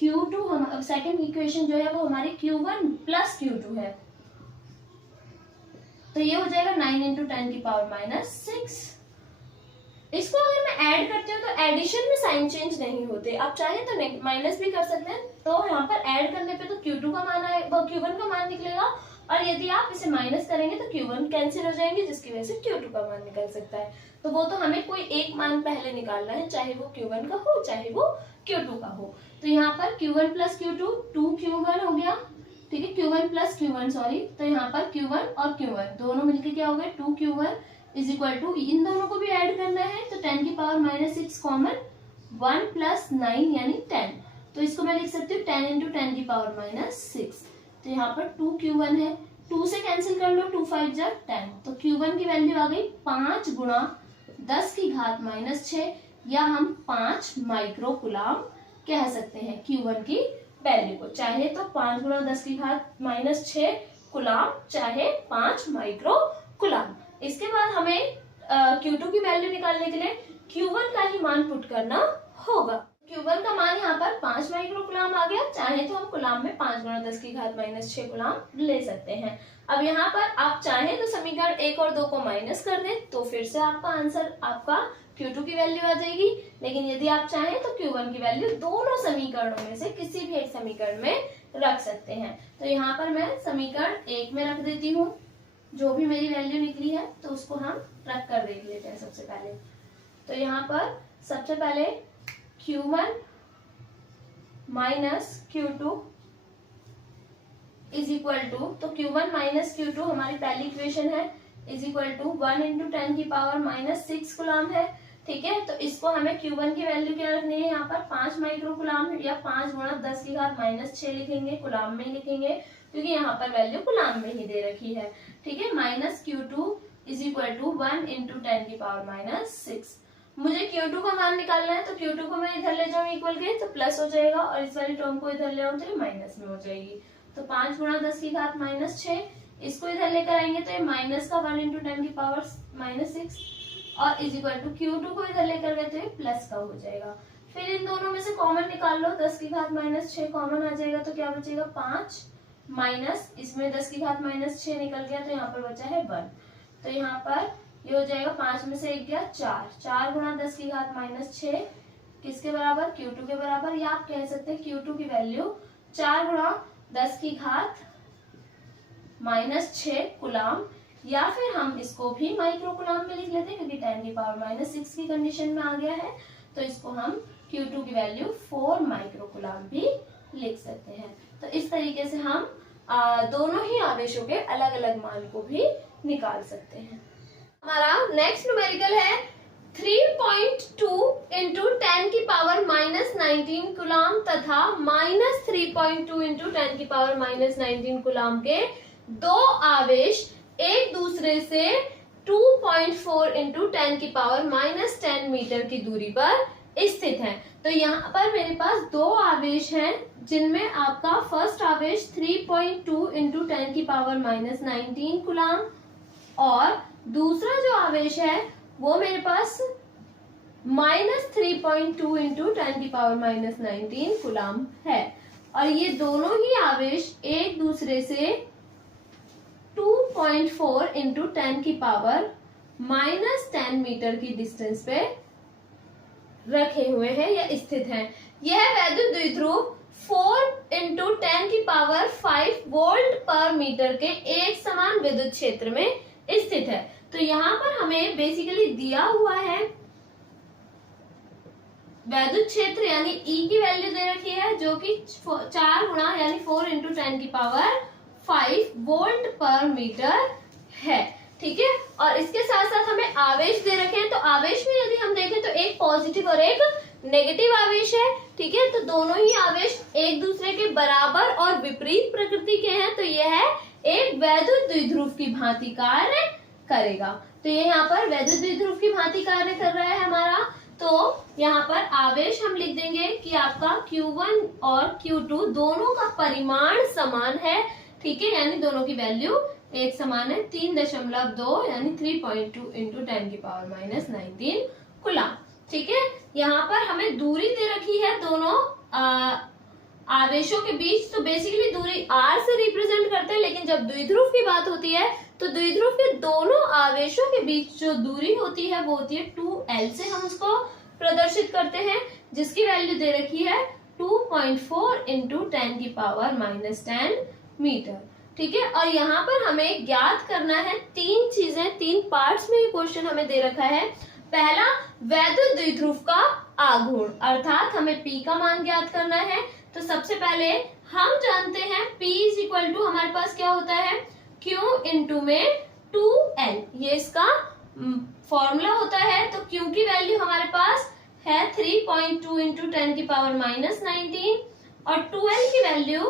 Q2 हम सेकेंड इक्वेशन जो है वो हमारी Q1 प्लस Q2 है, तो ये हो जाएगा 9 इंटू 10 की पावर माइनस 6। इसको अगर मैं ऐड करती हूँ तो एडिशन में साइन चेंज नहीं होते, आप चाहें तो माइनस भी कर सकते हैं। तो यहाँ पर ऐड करने पे तो Q2 का मान आएगा, Q1 का मान निकलेगा, और यदि आप इसे माइनस करेंगे तो Q1 कैंसिल हो जाएंगे, जिसकी वजह से Q2 का मान निकल सकता है। तो वो तो हमें कोई एक मान पहले निकालना है, चाहे वो Q1 का हो चाहे वो Q2 का हो। तो यहाँ पर Q1 प्लस Q2 2Q1 हो गया, ठीक है, Q1 प्लस Q1 सॉरी, तो यहाँ पर Q1 और Q1 दोनों मिलकर क्या हो गए 2Q1 इज इक्वल टू, इन दोनों को भी ऐड करना है, तो 10 की पावर माइनस 6 कॉमन, 1 प्लस 9 यानी 10, तो इसको मैं लिख सकती हूँ 10 इंटू 10 की पावर माइनस 6। तो यहाँ पर 2Q1 है, 2 से कैंसिल कर लो, 2 5 जा 10, तो Q1 की वैल्यू आ गई 5 गुणा 10 की घात माइनस 6, या हम 5 माइक्रो कूलम कह सकते हैं Q1 की वैल्यू को, चाहे तो 5 गुणा 10 की घात माइनस 6 कूलम, चाहे 5 माइक्रो कूलम। इसके बाद हमें Q2 की वैल्यू निकालने के लिए Q1 का ही मान पुट करना होगा। Q1 का मान यहाँ पर 5 माइक्रोकुलाम आ गया। चाहे तो हम कुलाम में 5 गुणा 10 की घात -6 कुलाम ले सकते हैं। अब यहाँ पर आप चाहें तो समीकरण 1 और 2 को माइनस कर दें तो फिर से आपका आंसर आपका Q2 की वैल्यू आ जाएगी। लेकिन यदि आप चाहें तो Q1 की वैल्यू दोनों समीकरणों में से किसी भी एक समीकरण में रख सकते हैं। तो यहाँ पर मैं समीकरण 1 में रख देती हूँ, जो भी मेरी वैल्यू निकली है तो उसको हम रख कर देख लेते हैं सबसे पहले। तो यहाँ पर सबसे पहले Q1 minus Q2 is equal to, तो Q1 माइनस Q2 हमारी पहली इक्वेशन है, इज इक्वल टू 1 इंटू 10 की पावर -6 कुलाम है। ठीक है, तो इसको हमें Q1 की वैल्यू क्या रखनी है, यहाँ पर 5 माइक्रोकुलाम या 5 गुणा 10 की घात -6 लिखेंगे, कुलाम में लिखेंगे क्योंकि यहाँ पर वैल्यू कुलाम में ही दे रखी है। ठीक है, minus Q2 is equal to 1 into 10 की पावर -6। मुझे Q2 का मान निकालना है तो Q2 को मैं इधर ले जाऊँ इक्वल के तो प्लस हो जाएगा और इस वाली टर्म को इधर ले आऊँ तो ये माइनस में हो जाएगी। तो 5 गुणा 10 की घात -6, इसको इधर लेकर आएंगे तो ये माइनस का 1 इंटू 10 की पावर -6 और इज इक्वल टू Q2 को इधर लेकर गए तो ये प्लस का हो जाएगा। फिर इन दोनों में से कॉमन निकाल लो, 10 की घात -6 कॉमन आ जाएगा तो क्या बचेगा 5 माइनस इसमें 10 की घात -6 निकल गया तो यहाँ पर बचा है 1। तो यहाँ पर ये हो जाएगा 5 में से 1 गया 4 गुणा 10 की घात -6 किसके बराबर, Q2 के बराबर, या आप कह सकते हैं Q2 की वैल्यू 4 गुणा 10 की घात -6 कुलाम, या फिर हम इसको भी माइक्रोकुलाम में लिख लेते हैं क्योंकि 10 की पावर -6 की कंडीशन में आ गया है। तो इसको हम Q2 की वैल्यू 4 माइक्रोकुलाम भी लिख सकते हैं। तो इस तरीके से हम दोनों ही आवेशों के अलग अलग मान को भी निकाल सकते हैं। हमारा नेक्स्ट न्यूमेरिकल है 3.2 इंटू 10 की पावर -19 कुलाम तथा -3.2 इंटू 10 की पावर -19 कुलाम के दो आवेश एक दूसरे से 2.4 इंटू 10 की पावर -10 मीटर की दूरी पर स्थित हैं। तो यहाँ पर मेरे पास दो आवेश हैं जिनमें आपका फर्स्ट आवेश 3.2 इंटू 10 की पावर -19 कुलाम और दूसरा जो आवेश है वो मेरे पास -3.2 इंटू 10 की पावर -19 कुलाम है और ये दोनों ही आवेश एक दूसरे से 2.4 इंटू 10 की पावर -10 मीटर की डिस्टेंस पे रखे हुए हैं या स्थित हैं। यह वैद्युत द्विध्रुव 4 इंटू 10 की पावर 5 वोल्ट पर मीटर के एक समान विद्युत क्षेत्र में स्थित है। तो यहाँ पर हमें बेसिकली दिया हुआ है वैद्युत क्षेत्र यानी E की वैल्यू दे रखी है जो कि 4 गुणा यानी 4 इंटू 10 की पावर 5 वोल्ट पर मीटर है। ठीक है, और इसके साथ साथ हमें आवेश दे रखे हैं। तो आवेश में यदि हम देखें तो एक पॉजिटिव और एक नेगेटिव आवेश है। ठीक है, तो दोनों ही आवेश एक दूसरे के बराबर और विपरीत प्रकृति के हैं। तो यह एक वैद्युत द्विध्रुव की भांति कार्य करेगा। तो ये यहाँ पर वैद्युत द्विध्रुव की भांति कार्य कर रहा है हमारा। तो यहाँ पर आवेश हम लिख देंगे कि आपका Q1 और Q2 दोनों का परिमाण समान है। ठीक है, यानी दोनों की वैल्यू एक समान है 3.2 यानी 3.2 इंटू 10 की पावर -19 कुलाम। ठीक है, यहाँ पर हमें दूरी दे रखी है दोनों आवेशों के बीच। तो बेसिकली दूरी r से रिप्रेजेंट करते हैं, लेकिन जब द्विध्रुव की बात होती है तो द्विध्रुव के दोनों आवेशों के बीच जो दूरी होती है वो होती है 2l से हम उसको प्रदर्शित करते हैं, जिसकी वैल्यू दे रखी है 2.4 इंटू 10 की पावर -10 मीटर। ठीक है, और यहाँ पर हमें ज्ञात करना है तीन चीजें, तीन पार्ट्स में ये क्वेश्चन हमें दे रखा है। पहला, वैद्युत द्विध्रुव का आघूर्ण, अर्थात हमें P का मान ज्ञात करना है। तो सबसे पहले हम जानते हैं P इज इक्वल टू हमारे पास क्या होता है Q इंटू में 2L, ये इसका फॉर्मूला होता है। तो Q की वैल्यू हमारे पास है 3.2 इंटू 10 की पावर -19 और 2L की वैल्यू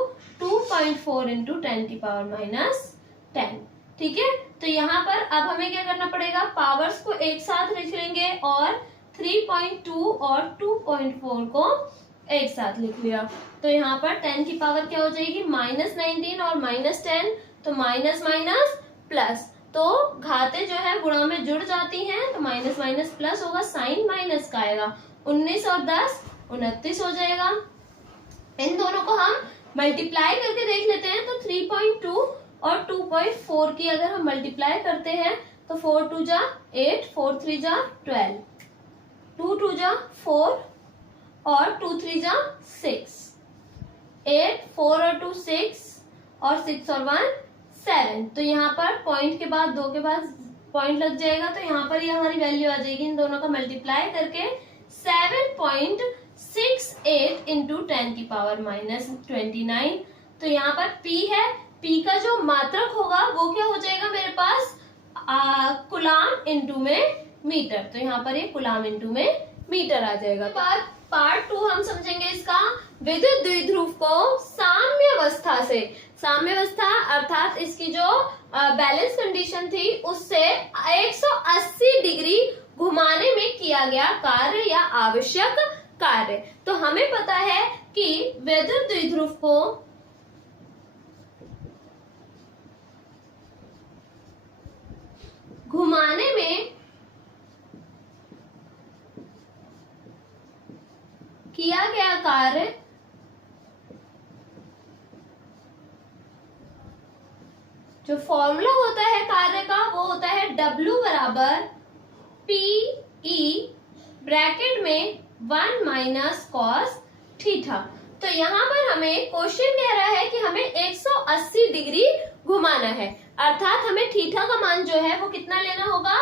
2.4 इंटू 10 की पावर -10। ठीक है, तो यहाँ पर अब हमें क्या करना पड़ेगा, पावर्स को एक साथ लिख लेंगे और 3.2 और 2.4 को एक साथ लिख लिया। तो यहाँ पर 10 की पावर क्या हो जाएगी -19 और -10, तो माइनस माइनस प्लस, तो घातें जो है गुणा में जुड़ जाती हैं तो माइनस माइनस प्लस होगा, साइन माइनस का आएगा 19 और 10 29 हो जाएगा। इन दोनों को हम मल्टीप्लाई करके देख लेते हैं। तो 3.2 और 2.4 की अगर हम मल्टीप्लाई करते हैं तो 4 2 जा 8, 4 3 जा 12, 2 2 जा 4 और 2 3 जा 6, 8 4 और 2 6 और 6 और 1 7। तो यहाँ पर पॉइंट के बाद 2 के बाद पॉइंट लग जाएगा, तो यहाँ पर ये हमारी वैल्यू आ जाएगी इन दोनों का मल्टीप्लाई करके 7.68 इंटू 10 की पावर -29। तो यहाँ पर P है, P का जो मात्रक होगा वो क्या हो जाएगा मेरे पास कुलाम इंटू में मीटर। तो यहाँ पर ये कुलाम इंटू में मीटर आ जाएगा। पार्ट 2 हम समझेंगे इसका विद्युत द्विध्रुव को साम्यावस्था से। साम्यावस्था अर्थात इसकी जो बैलेंस कंडीशन थी उससे 180 डिग्री घुमाने में किया गया कार्य या आवश्यक कार्य। तो हमें पता है कि विद्युत द्विध्रुव को घुमाने में किया गया कार्य जो फॉर्मूला होता है कार्य का वो होता है W बराबर PE ब्रैकेट में 1 माइनस कॉस थीटा। तो यहाँ पर हमें क्वेश्चन कह रहा है कि हमें 180 डिग्री घुमाना है, अर्थात हमें थीटा का मान जो है वो कितना लेना होगा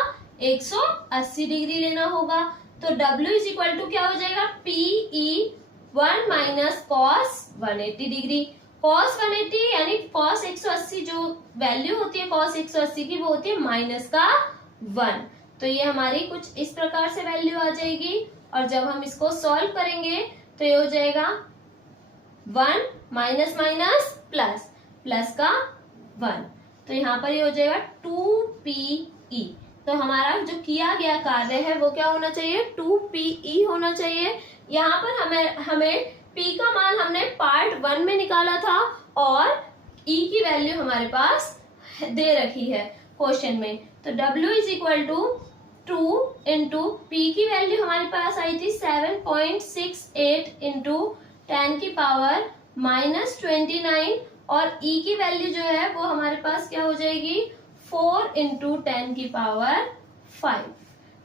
180 डिग्री लेना होगा। तो W इज इक्वल टू क्या हो जाएगा PE 1 minus cos 180 degree. Cos 180 यानी कॉस 180 जो वैल्यू होती है कॉस 180 की वो होती है माइनस का 1। तो ये हमारी कुछ इस प्रकार से वैल्यू आ जाएगी और जब हम इसको सॉल्व करेंगे तो ये हो जाएगा 1 माइनस माइनस प्लस, प्लस का 1। तो यहाँ पर ये हो जाएगा 2PE। तो हमारा जो किया गया कार्य है वो क्या होना चाहिए 2PE होना चाहिए। यहाँ पर हमें P का मान हमने पार्ट 1 में निकाला था और E की वैल्यू हमारे पास दे रखी है क्वेश्चन में। तो W is equal to 2 into P की वैल्यू हमारे पास आई थी 7.68 इंटू 10 की पावर -29 और E की वैल्यू जो है वो हमारे पास क्या हो जाएगी 4 इंटू 10 की पावर 5।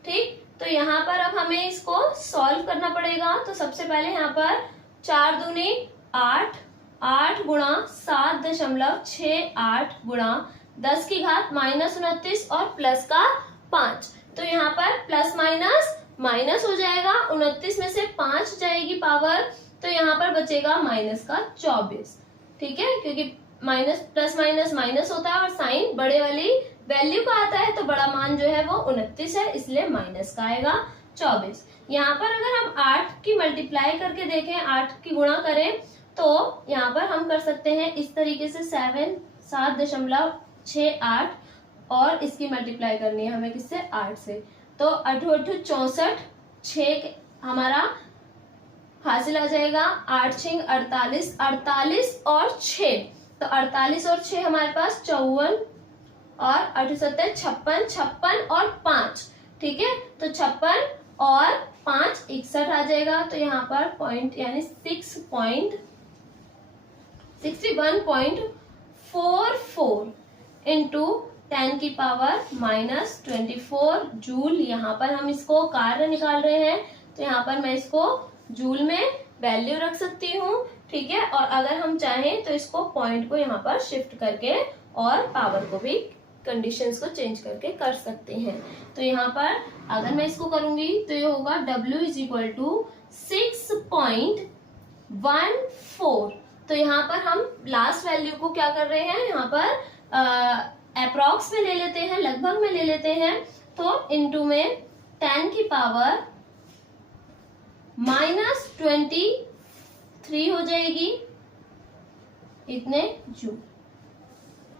ठीक, तो यहाँ पर अब हमें इसको सॉल्व करना पड़ेगा। तो सबसे पहले यहाँ पर 4 दूनी 8, 8 गुणा 7.68 गुणा 10 की घात -29 और प्लस का 5। तो यहाँ पर प्लस माइनस माइनस हो जाएगा, 29 में से 5 जाएगी पावर, तो यहाँ पर बचेगा माइनस का 24। ठीक है, क्योंकि माइनस प्लस माइनस माइनस होता है और साइन बड़े वाली वैल्यू का आता है, तो बड़ा मान जो है वो 29 है, इसलिए माइनस का आएगा 24। यहाँ पर अगर हम 8 की मल्टीप्लाई करके देखें, 8 की गुणा करें, तो यहाँ पर हम कर सकते हैं इस तरीके से 7.68 और इसकी मल्टीप्लाई करनी है हमें किससे 8 से। तो 8 8 64, 6 हमारा हासिल आ जाएगा, 8 6 48, 48 और 6, तो 48 और 6 हमारे पास 54 और 8 7 56, 56 और 5। ठीक है, तो 56 और 5 61 आ जाएगा। तो यहाँ पर पॉइंट यानी 61.44 इंटू 10 की पावर -24 जूल। यहाँ पर हम इसको कार्य निकाल रहे हैं, तो यहाँ पर मैं इसको जूल में वैल्यू रख सकती हूँ। ठीक है, और अगर हम चाहें तो इसको पॉइंट को यहाँ पर शिफ्ट करके और पावर को भी कंडीशंस को चेंज करके कर सकते हैं। तो यहाँ पर अगर मैं इसको करूंगी तो ये होगा W इज इक्वल टू 6.14। तो यहाँ पर हम लास्ट वैल्यू को क्या कर रहे हैं, यहाँ पर अप्रॉक्स में ले लेते हैं, लगभग में ले लेते हैं, तो इनटू में 10 की पावर -23 हो जाएगी इतने जूल।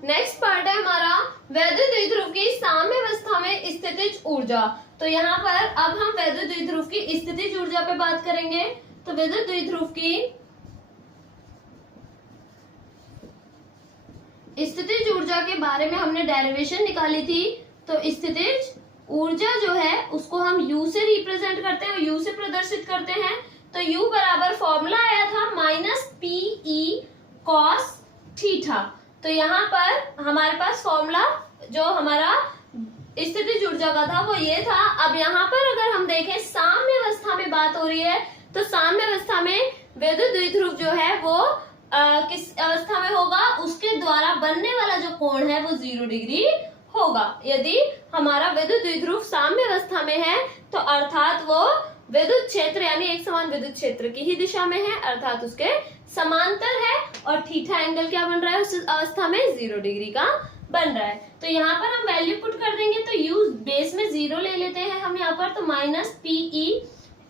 नेक्स्ट पार्ट है हमारा वैद्युत द्विध्रुव की साम्यावस्था में स्थितिज ऊर्जा। तो यहाँ पर अब हम वैद्युत द्विध्रुव की स्थितिज ऊर्जा पे बात करेंगे। तो वैद्युत द्विध्रुव की स्थितिज ऊर्जा के बारे में हमने डेरिवेशन निकाली थी। तो स्थितिज ऊर्जा जो है उसको हम U से रिप्रेजेंट करते हैं, U से प्रदर्शित करते हैं। तो u बराबर फॉर्मूला आया था -PE cos थीटा। तो यहाँ पर हमारे पास फॉर्मूला जो हमारा स्थितिज ऊर्जा का था वो ये था। अब यहाँ पर अगर हम देखें साम्य अवस्था में बात हो रही है, तो साम्य अवस्था में विद्युत द्विध्रुव जो है वो किस अवस्था में होगा, उसके द्वारा बनने वाला जो कोण है वो 0 डिग्री होगा। यदि हमारा विद्युत द्विध्रुव साम्य अवस्था में है तो अर्थात वो विद्युत क्षेत्र यानी एक समान विद्युत क्षेत्र की ही दिशा में है, अर्थात उसके समांतर है, और थीटा एंगल क्या बन रहा है उस अवस्था में 0 डिग्री का बन रहा है। तो यहाँ पर हम वैल्यू पुट कर देंगे, तो u बेस में 0 ले लेते हैं हम यहाँ पर, तो -PE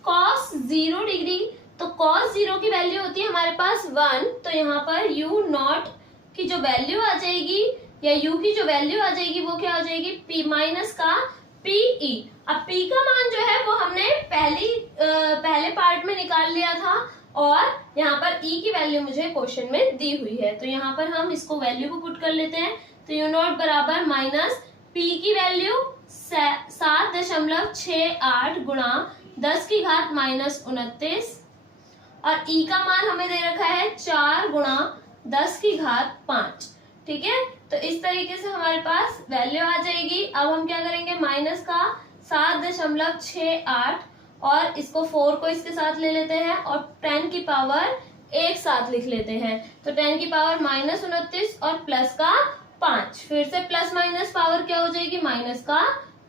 cos 0 डिग्री। तो cos 0 की वैल्यू होती है हमारे पास 1, तो यहाँ पर u नॉट की जो वैल्यू आ जाएगी या u की जो वैल्यू आ जाएगी वो क्या हो जाएगी, p माइनस का PE। अब p का मान जो है वो हमने पहले पार्ट में निकाल लिया था, और यहाँ पर e की वैल्यू मुझे क्वेश्चन में दी हुई है, तो यहाँ पर हम इसको वैल्यू को पुट कर लेते हैं। तो u नॉट बराबर -p की वैल्यू 7.68 गुणा 10 की घात -29, और e का मान हमें दे रखा है 4 गुणा 10 की घात 5। ठीक है, तो इस तरीके से हमारे पास वैल्यू आ जाएगी। अब हम क्या करेंगे, माइनस का 7.68 और इसको 4 को इसके साथ ले लेते हैं और 10 की पावर एक साथ लिख लेते हैं। तो 10 की पावर -29 और प्लस का 5, फिर से प्लस माइनस पावर क्या हो जाएगी, माइनस का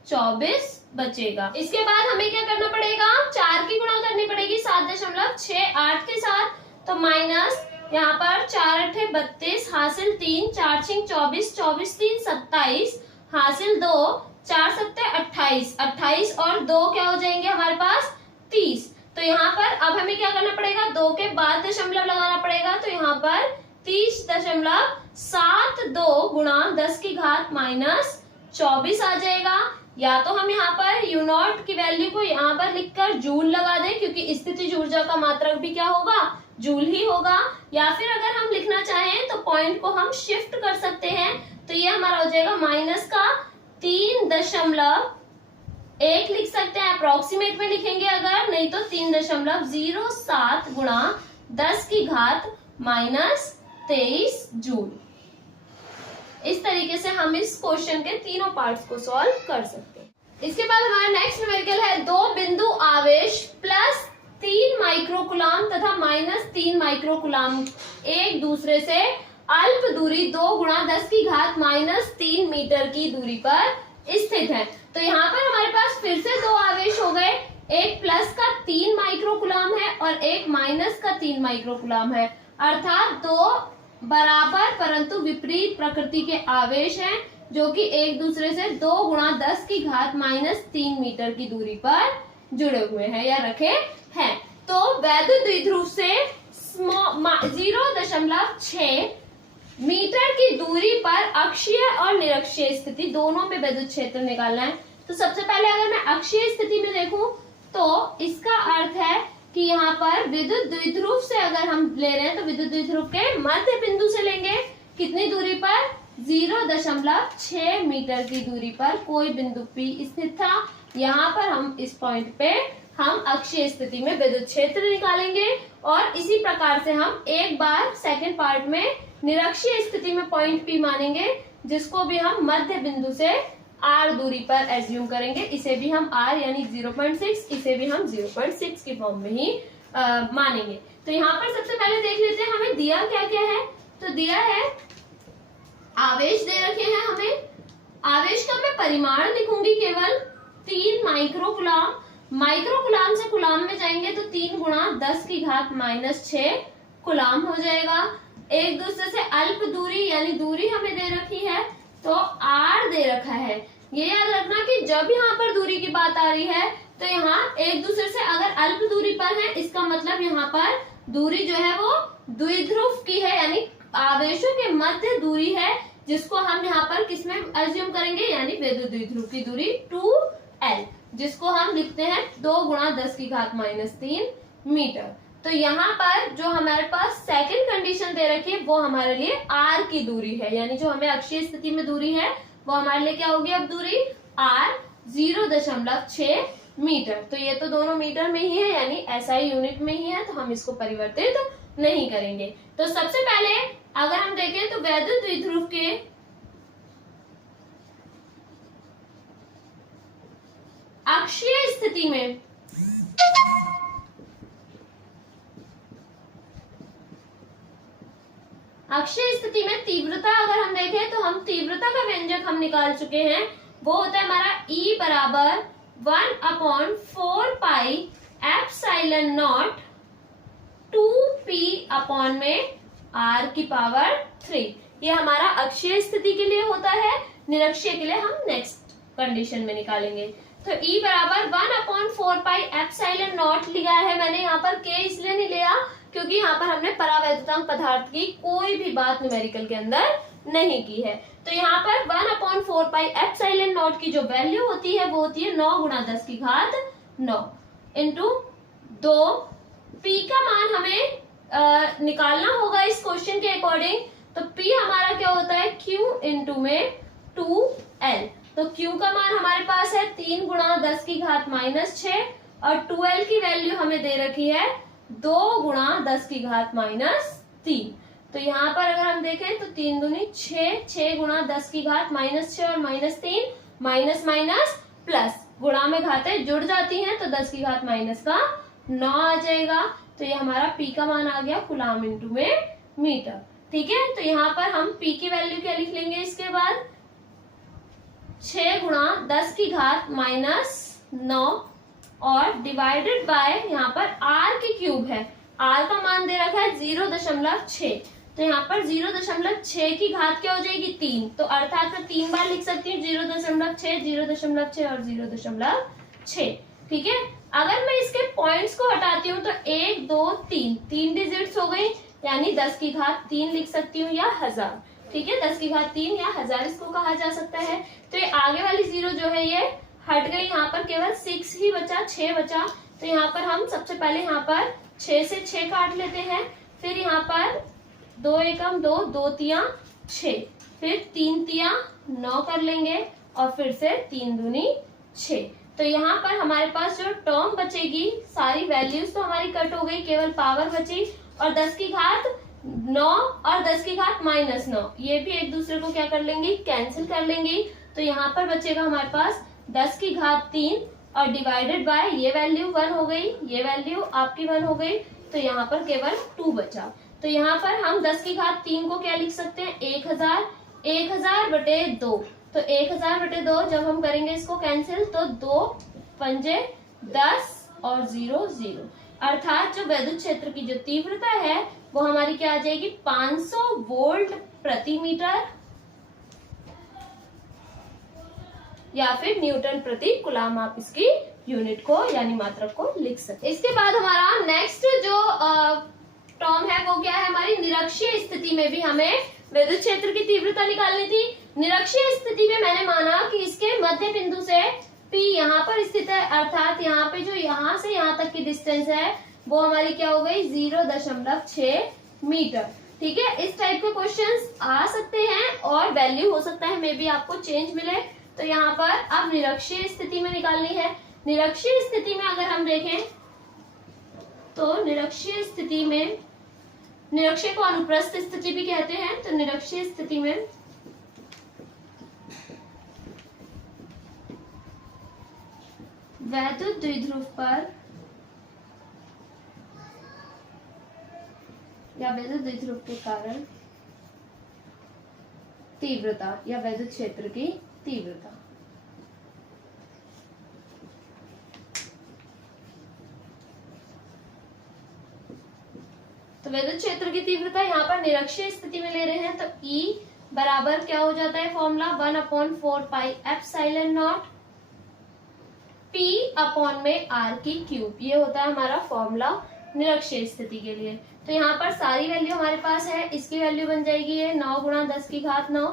24 बचेगा। इसके बाद हमें क्या करना पड़ेगा, 4 की गुणा करनी पड़ेगी 7.68 के साथ। तो माइनस यहाँ पर 4 8 32 हासिल 3, 4 6 24, 24 3 27 हासिल 2, 4 7 28, 28 और 2 क्या हो जाएंगे हमारे पास 30। तो यहाँ पर अब हमें क्या करना पड़ेगा, 2 के बाद दशमलव लगाना पड़ेगा। तो यहाँ पर 30.72 गुणा 10 की घात -24 आ जाएगा। या तो हम यहाँ पर u नॉट की वैल्यू को यहाँ पर लिखकर जूल लगा दें, क्योंकि स्थितिज ऊर्जा का मात्रक भी क्या होगा, जूल ही होगा। या फिर अगर हम लिखना चाहें तो पॉइंट को हम शिफ्ट कर सकते हैं, तो ये हमारा हो जाएगा माइनस का 3.1 लिख सकते हैं, अप्रोक्सीमेट में लिखेंगे अगर, नहीं तो 3.07 गुणा 10 की घात -23 जूल। इस तरीके से हम इस क्वेश्चन के तीनों पार्ट्स को सॉल्व कर सकते हैं। इसके बाद हमारा नेक्स्ट न्यूमेरिकल है 2 बिंदु आवेश +3 माइक्रोकुलाम तथा -3 माइक्रोकुलाम एक दूसरे से अल्प दूरी 2 गुणा 10 की घात -3 मीटर की दूरी पर स्थित है। तो यहाँ पर हमारे पास फिर से 2 आवेश हो गए, एक प्लस का 3 माइक्रोकुलाम है और एक माइनस का 3 माइक्रोकुलाम है, अर्थात 2 बराबर परंतु विपरीत प्रकृति के आवेश हैं, जो कि एक दूसरे से 2 गुणा 10 की घात -3 मीटर की दूरी पर जुड़े हुए हैं या रखे हैं। तो वैद्युत द्विध्रुव से 0.6 मीटर की दूरी पर अक्षीय और निरक्षीय स्थिति दोनों में विद्युत क्षेत्र निकालना है। तो सबसे पहले अगर मैं अक्षीय स्थिति में देखूं तो इसका अर्थ है कि यहाँ पर विद्युत द्विध्रुव से अगर हम ले रहे हैं तो विद्युत द्विध्रुव के मध्य बिंदु से लेंगे, कितनी दूरी पर, 0.6 मीटर की दूरी पर कोई बिंदु P स्थित था। यहाँ पर हम इस पॉइंट पे हम अक्षीय स्थिति में विद्युत क्षेत्र निकालेंगे, और इसी प्रकार से हम एक बार सेकंड पार्ट में निरक्षीय स्थिति में पॉइंट P मानेंगे, जिसको भी हम मध्य बिंदु से r दूरी पर एज्यूम करेंगे। इसे भी हम r यानी 0.6, इसे भी हम 0.6 की फॉर्म में ही मानेंगे। तो यहाँ पर सबसे पहले देख लेते हैं हमें दिया क्या क्या है। तो दिया है आवेश दे रखे हैं हमें, आवेश का मैं परिमाण लिखूंगी केवल 3 माइक्रोकुलाम, माइक्रोकुलाम से कुलाम में जाएंगे तो 3 गुणा 10 की घात -6 कुलाम हो जाएगा। एक दूसरे से अल्प दूरी यानी दूरी हमें दे रखी है तो r दे रखा है। ये याद रखना कि जब यहाँ पर दूरी की बात आ रही है तो यहाँ एक दूसरे से अगर अल्प दूरी पर है, इसका मतलब यहाँ पर दूरी जो है वो द्विध्रुव की है, यानी आवेशों के मध्य दूरी है, जिसको हम यहाँ पर किसमें एज्यूम करेंगे, यानी विद्युत द्विध्रुव की दूरी 2l, जिसको हम लिखते हैं 2 गुणा 10 की घात -3 मीटर। तो यहाँ पर जो हमारे पास सेकंड कंडीशन दे रखी है वो हमारे लिए r की दूरी है, यानी जो हमें अक्षीय स्थिति में दूरी है वो हमारे लिए क्या होगी, अब दूरी r 0.6 मीटर। तो ये तो दोनों मीटर में ही है, यानी SI यूनिट में ही है, तो हम इसको परिवर्तित नहीं करेंगे। तो सबसे पहले अगर हम देखें तो वैद्युत द्विध्रुव के अक्षीय स्थिति में तीव्रता अगर हम देखें तो हम तीव्रता का व्यंजक हम निकाल चुके हैं, वो होता है हमारा E बराबर 1/4 pi epsilon not 2p upon में r की पावर 3। ये हमारा अक्षीय स्थिति के लिए होता है, निरक्षीय के लिए हम नेक्स्ट कंडीशन में निकालेंगे। तो E बराबर 1/4 पाई एप्सिलॉन नॉट लिया है मैंने, यहाँ पर K इसलिए नहीं लिया क्योंकि यहाँ पर हमने परावैद्युतांक पदार्थ की कोई भी बात न्यूमेरिकल के अंदर नहीं की है। तो यहाँ पर 1/4 पाई एप्सिलॉन नॉट की जो वैल्यू होती है वो होती है 9 गुणा 10 की घात 9 इंटू 2। P का मान हमें निकालना होगा इस क्वेश्चन के अकॉर्डिंग। तो P हमारा क्या होता है, Q इंटू में 2L। तो Q का मान हमारे पास है 3 गुणा 10 की घात -6 और 2L की वैल्यू हमें दे रखी है 2 गुणा 10 की घात -3। तो यहाँ पर अगर हम देखें तो 3 दूनी 6 गुणा 10 की घात -6 और -3 माइनस माइनस प्लस, गुणा में घातें जुड़ जाती हैं तो 10 की घात -9 आ जाएगा। तो ये हमारा P का मान आ गया कूलाम इंटू में मीटर। ठीक है, तो यहाँ पर हम P की वैल्यू क्या लिख लेंगे, इसके बाद 6 गुणा 10 की घात -9 और डिवाइडेड बाय यहाँ पर r की क्यूब है, r का मान दे रखा है 0.6। तो यहाँ पर 0.6 की घात क्या हो जाएगी 3, तो अर्थात मैं 3 बार लिख सकती हूँ 0.6, 0.6 और 0.6। ठीक है, अगर मैं इसके पॉइंट्स को हटाती हूँ तो 1 2 3 डिजिट्स हो गई, यानी 10 की घात 3 लिख सकती हूँ या 1000। ठीक है, 10 की घात 3 या 1000 इसको कहा जा सकता है। तो ये आगे वाली 0 जो है ये हट गई, यहाँ पर केवल 6 ही बचा, 6 बचा। तो यहाँ पर हम सबसे पहले यहाँ पर 6 से 6 काट लेते हैं, फिर यहाँ पर 2 एकम 2, 2 तिया 6, फिर 3 तिया 9 कर लेंगे और फिर से 3 दूनी 6। तो यहाँ पर हमारे पास जो टर्म बचेगी, सारी वैल्यूज तो हमारी कट हो गई, केवल पावर बची और 10 की घात 9 और 10 की घात -9 ये भी एक दूसरे को क्या कर लेंगी, कैंसिल कर लेंगी। तो यहाँ पर बचेगा हमारे पास 10 की घात 3 और डिवाइडेड बाय ये वैल्यू 1 हो गई, ये वैल्यू आपकी 1 हो गई, तो यहाँ पर केवल 2 बचा। तो यहाँ पर हम 10 की घात 3 को क्या लिख सकते हैं, 1000 बटे 2। तो 1000 बटे 2 जब हम करेंगे इसको कैंसिल तो 2 पंजे 10 और 0 0, अर्थात जो विद्युत क्षेत्र की जो तीव्रता है वो हमारी क्या आ जाएगी 500 वोल्ट प्रति मीटर या फिर न्यूटन प्रति कूलाम, आप इसकी यूनिट को यानी मात्रक को लिख सकते। इसके बाद हमारा नेक्स्ट जो टर्म है वो क्या है, हमारी निरक्षीय स्थिति में भी हमें विद्युत क्षेत्र की तीव्रता निकालनी थी। निरक्षीय स्थिति में मैंने माना कि इसके मध्य बिंदु से P यहाँ पर स्थित है, अर्थात यहाँ पे जो यहाँ से यहाँ तक की डिस्टेंस है वो हमारी क्या हो गई 0.6 मीटर। ठीक है, इस टाइप के क्वेश्चंस आ सकते हैं और वैल्यू हो सकता है मे बी आपको चेंज मिले। तो यहाँ पर अब निरक्षीय स्थिति में निकालनी है। निरक्षीय स्थिति में अगर हम देखें तो निरक्षीय स्थिति में, निरक्षीय को अनुप्रस्थ स्थिति भी कहते हैं, तो निरक्षीय स्थिति में वैद्युत द्विध्रुव पर या वैद्युत द्विध्रुव के कारण तीव्रता या वैद्युत क्षेत्र की तीव्रता, तो विद्युत क्षेत्र की तीव्रता यहाँ पर निरक्षीय स्थिति में ले रहे हैं तो E बराबर क्या हो जाता है formula 1/4 pi epsilon not P upon में R की क्यूब, ये होता है हमारा फॉर्मूला निरक्षीय स्थिति के लिए। तो यहाँ पर सारी वैल्यू हमारे पास है, इसकी वैल्यू बन जाएगी ये 9 गुणा 10 की घात 9।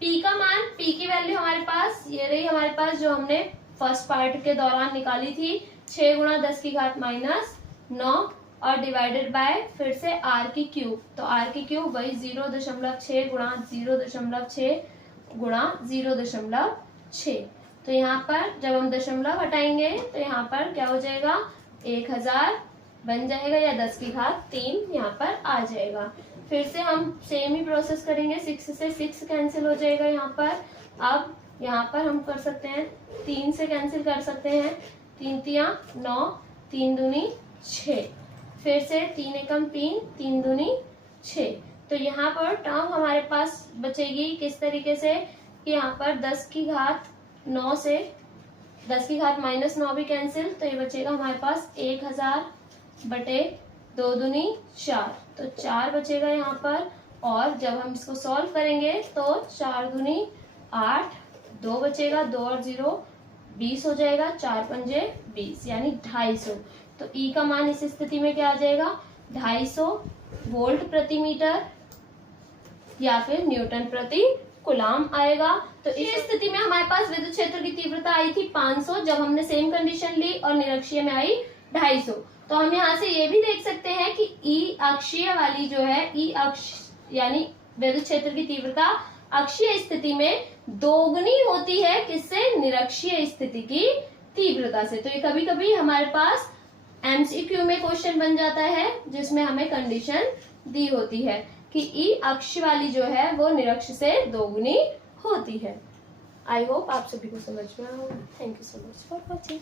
P का मान, P की वैल्यू हमारे पास ये रही, हमारे पास जो हमने फर्स्ट पार्ट के दौरान निकाली थी 6 गुणा 10 की घात -9 और डिवाइडेड बाय फिर से R की क्यूब, तो R की क्यूब वही 0.6 गुणा 0.6 गुणा 0.6। तो यहाँ पर जब हम दशमलव हटाएंगे तो यहाँ पर क्या हो जाएगा, 1000 बन जाएगा या 10 की घात 3 यहाँ पर आ जाएगा। फिर से हम सेम ही प्रोसेस करेंगे, 6 से 6 कैंसिल हो जाएगा यहाँ पर। अब यहाँ पर हम कर सकते हैं 3 से कैंसिल कर सकते हैं, 3 तिया 9, 3 दूनी 6, फिर से 3 एकम 3, 3 दूनी 6। तो यहाँ पर टर्म हमारे पास बचेगी किस तरीके से कि यहाँ पर 10 की घात 9 से 10 की घात -9 भी कैंसिल, तो ये बचेगा हमारे पास 1000 बटे 2 दूनी 4, तो 4 बचेगा यहाँ पर। और जब हम इसको सॉल्व करेंगे तो 4 दूनी 8, 2 बचेगा, 2 और 0 20 हो जाएगा, 4 पंजे 20 यानी 250। तो E का मान इस स्थिति में क्या आ जाएगा, 250 वोल्ट प्रति मीटर या फिर न्यूटन प्रति कूलाम आएगा। तो इस स्थिति में हमारे पास विद्युत क्षेत्र की तीव्रता आई थी 500 जब हमने सेम कंडीशन ली, और निरक्षीय में आई 250। तो हम यहाँ से ये भी देख सकते हैं कि ई अक्षीय वाली जो है, ई अक्ष यानी विद्युत क्षेत्र की तीव्रता अक्षीय स्थिति में दोगुनी होती है किससे, निरक्षीय स्थिति की तीव्रता से। तो ये कभी कभी हमारे पास एमसीक्यू में क्वेश्चन बन जाता है जिसमें हमें कंडीशन दी होती है कि ई अक्ष वाली जो है वो निरक्ष से दोगुनी होती है। आई होप आप सभी को समझ में आया होगा। Thank you so much for watching.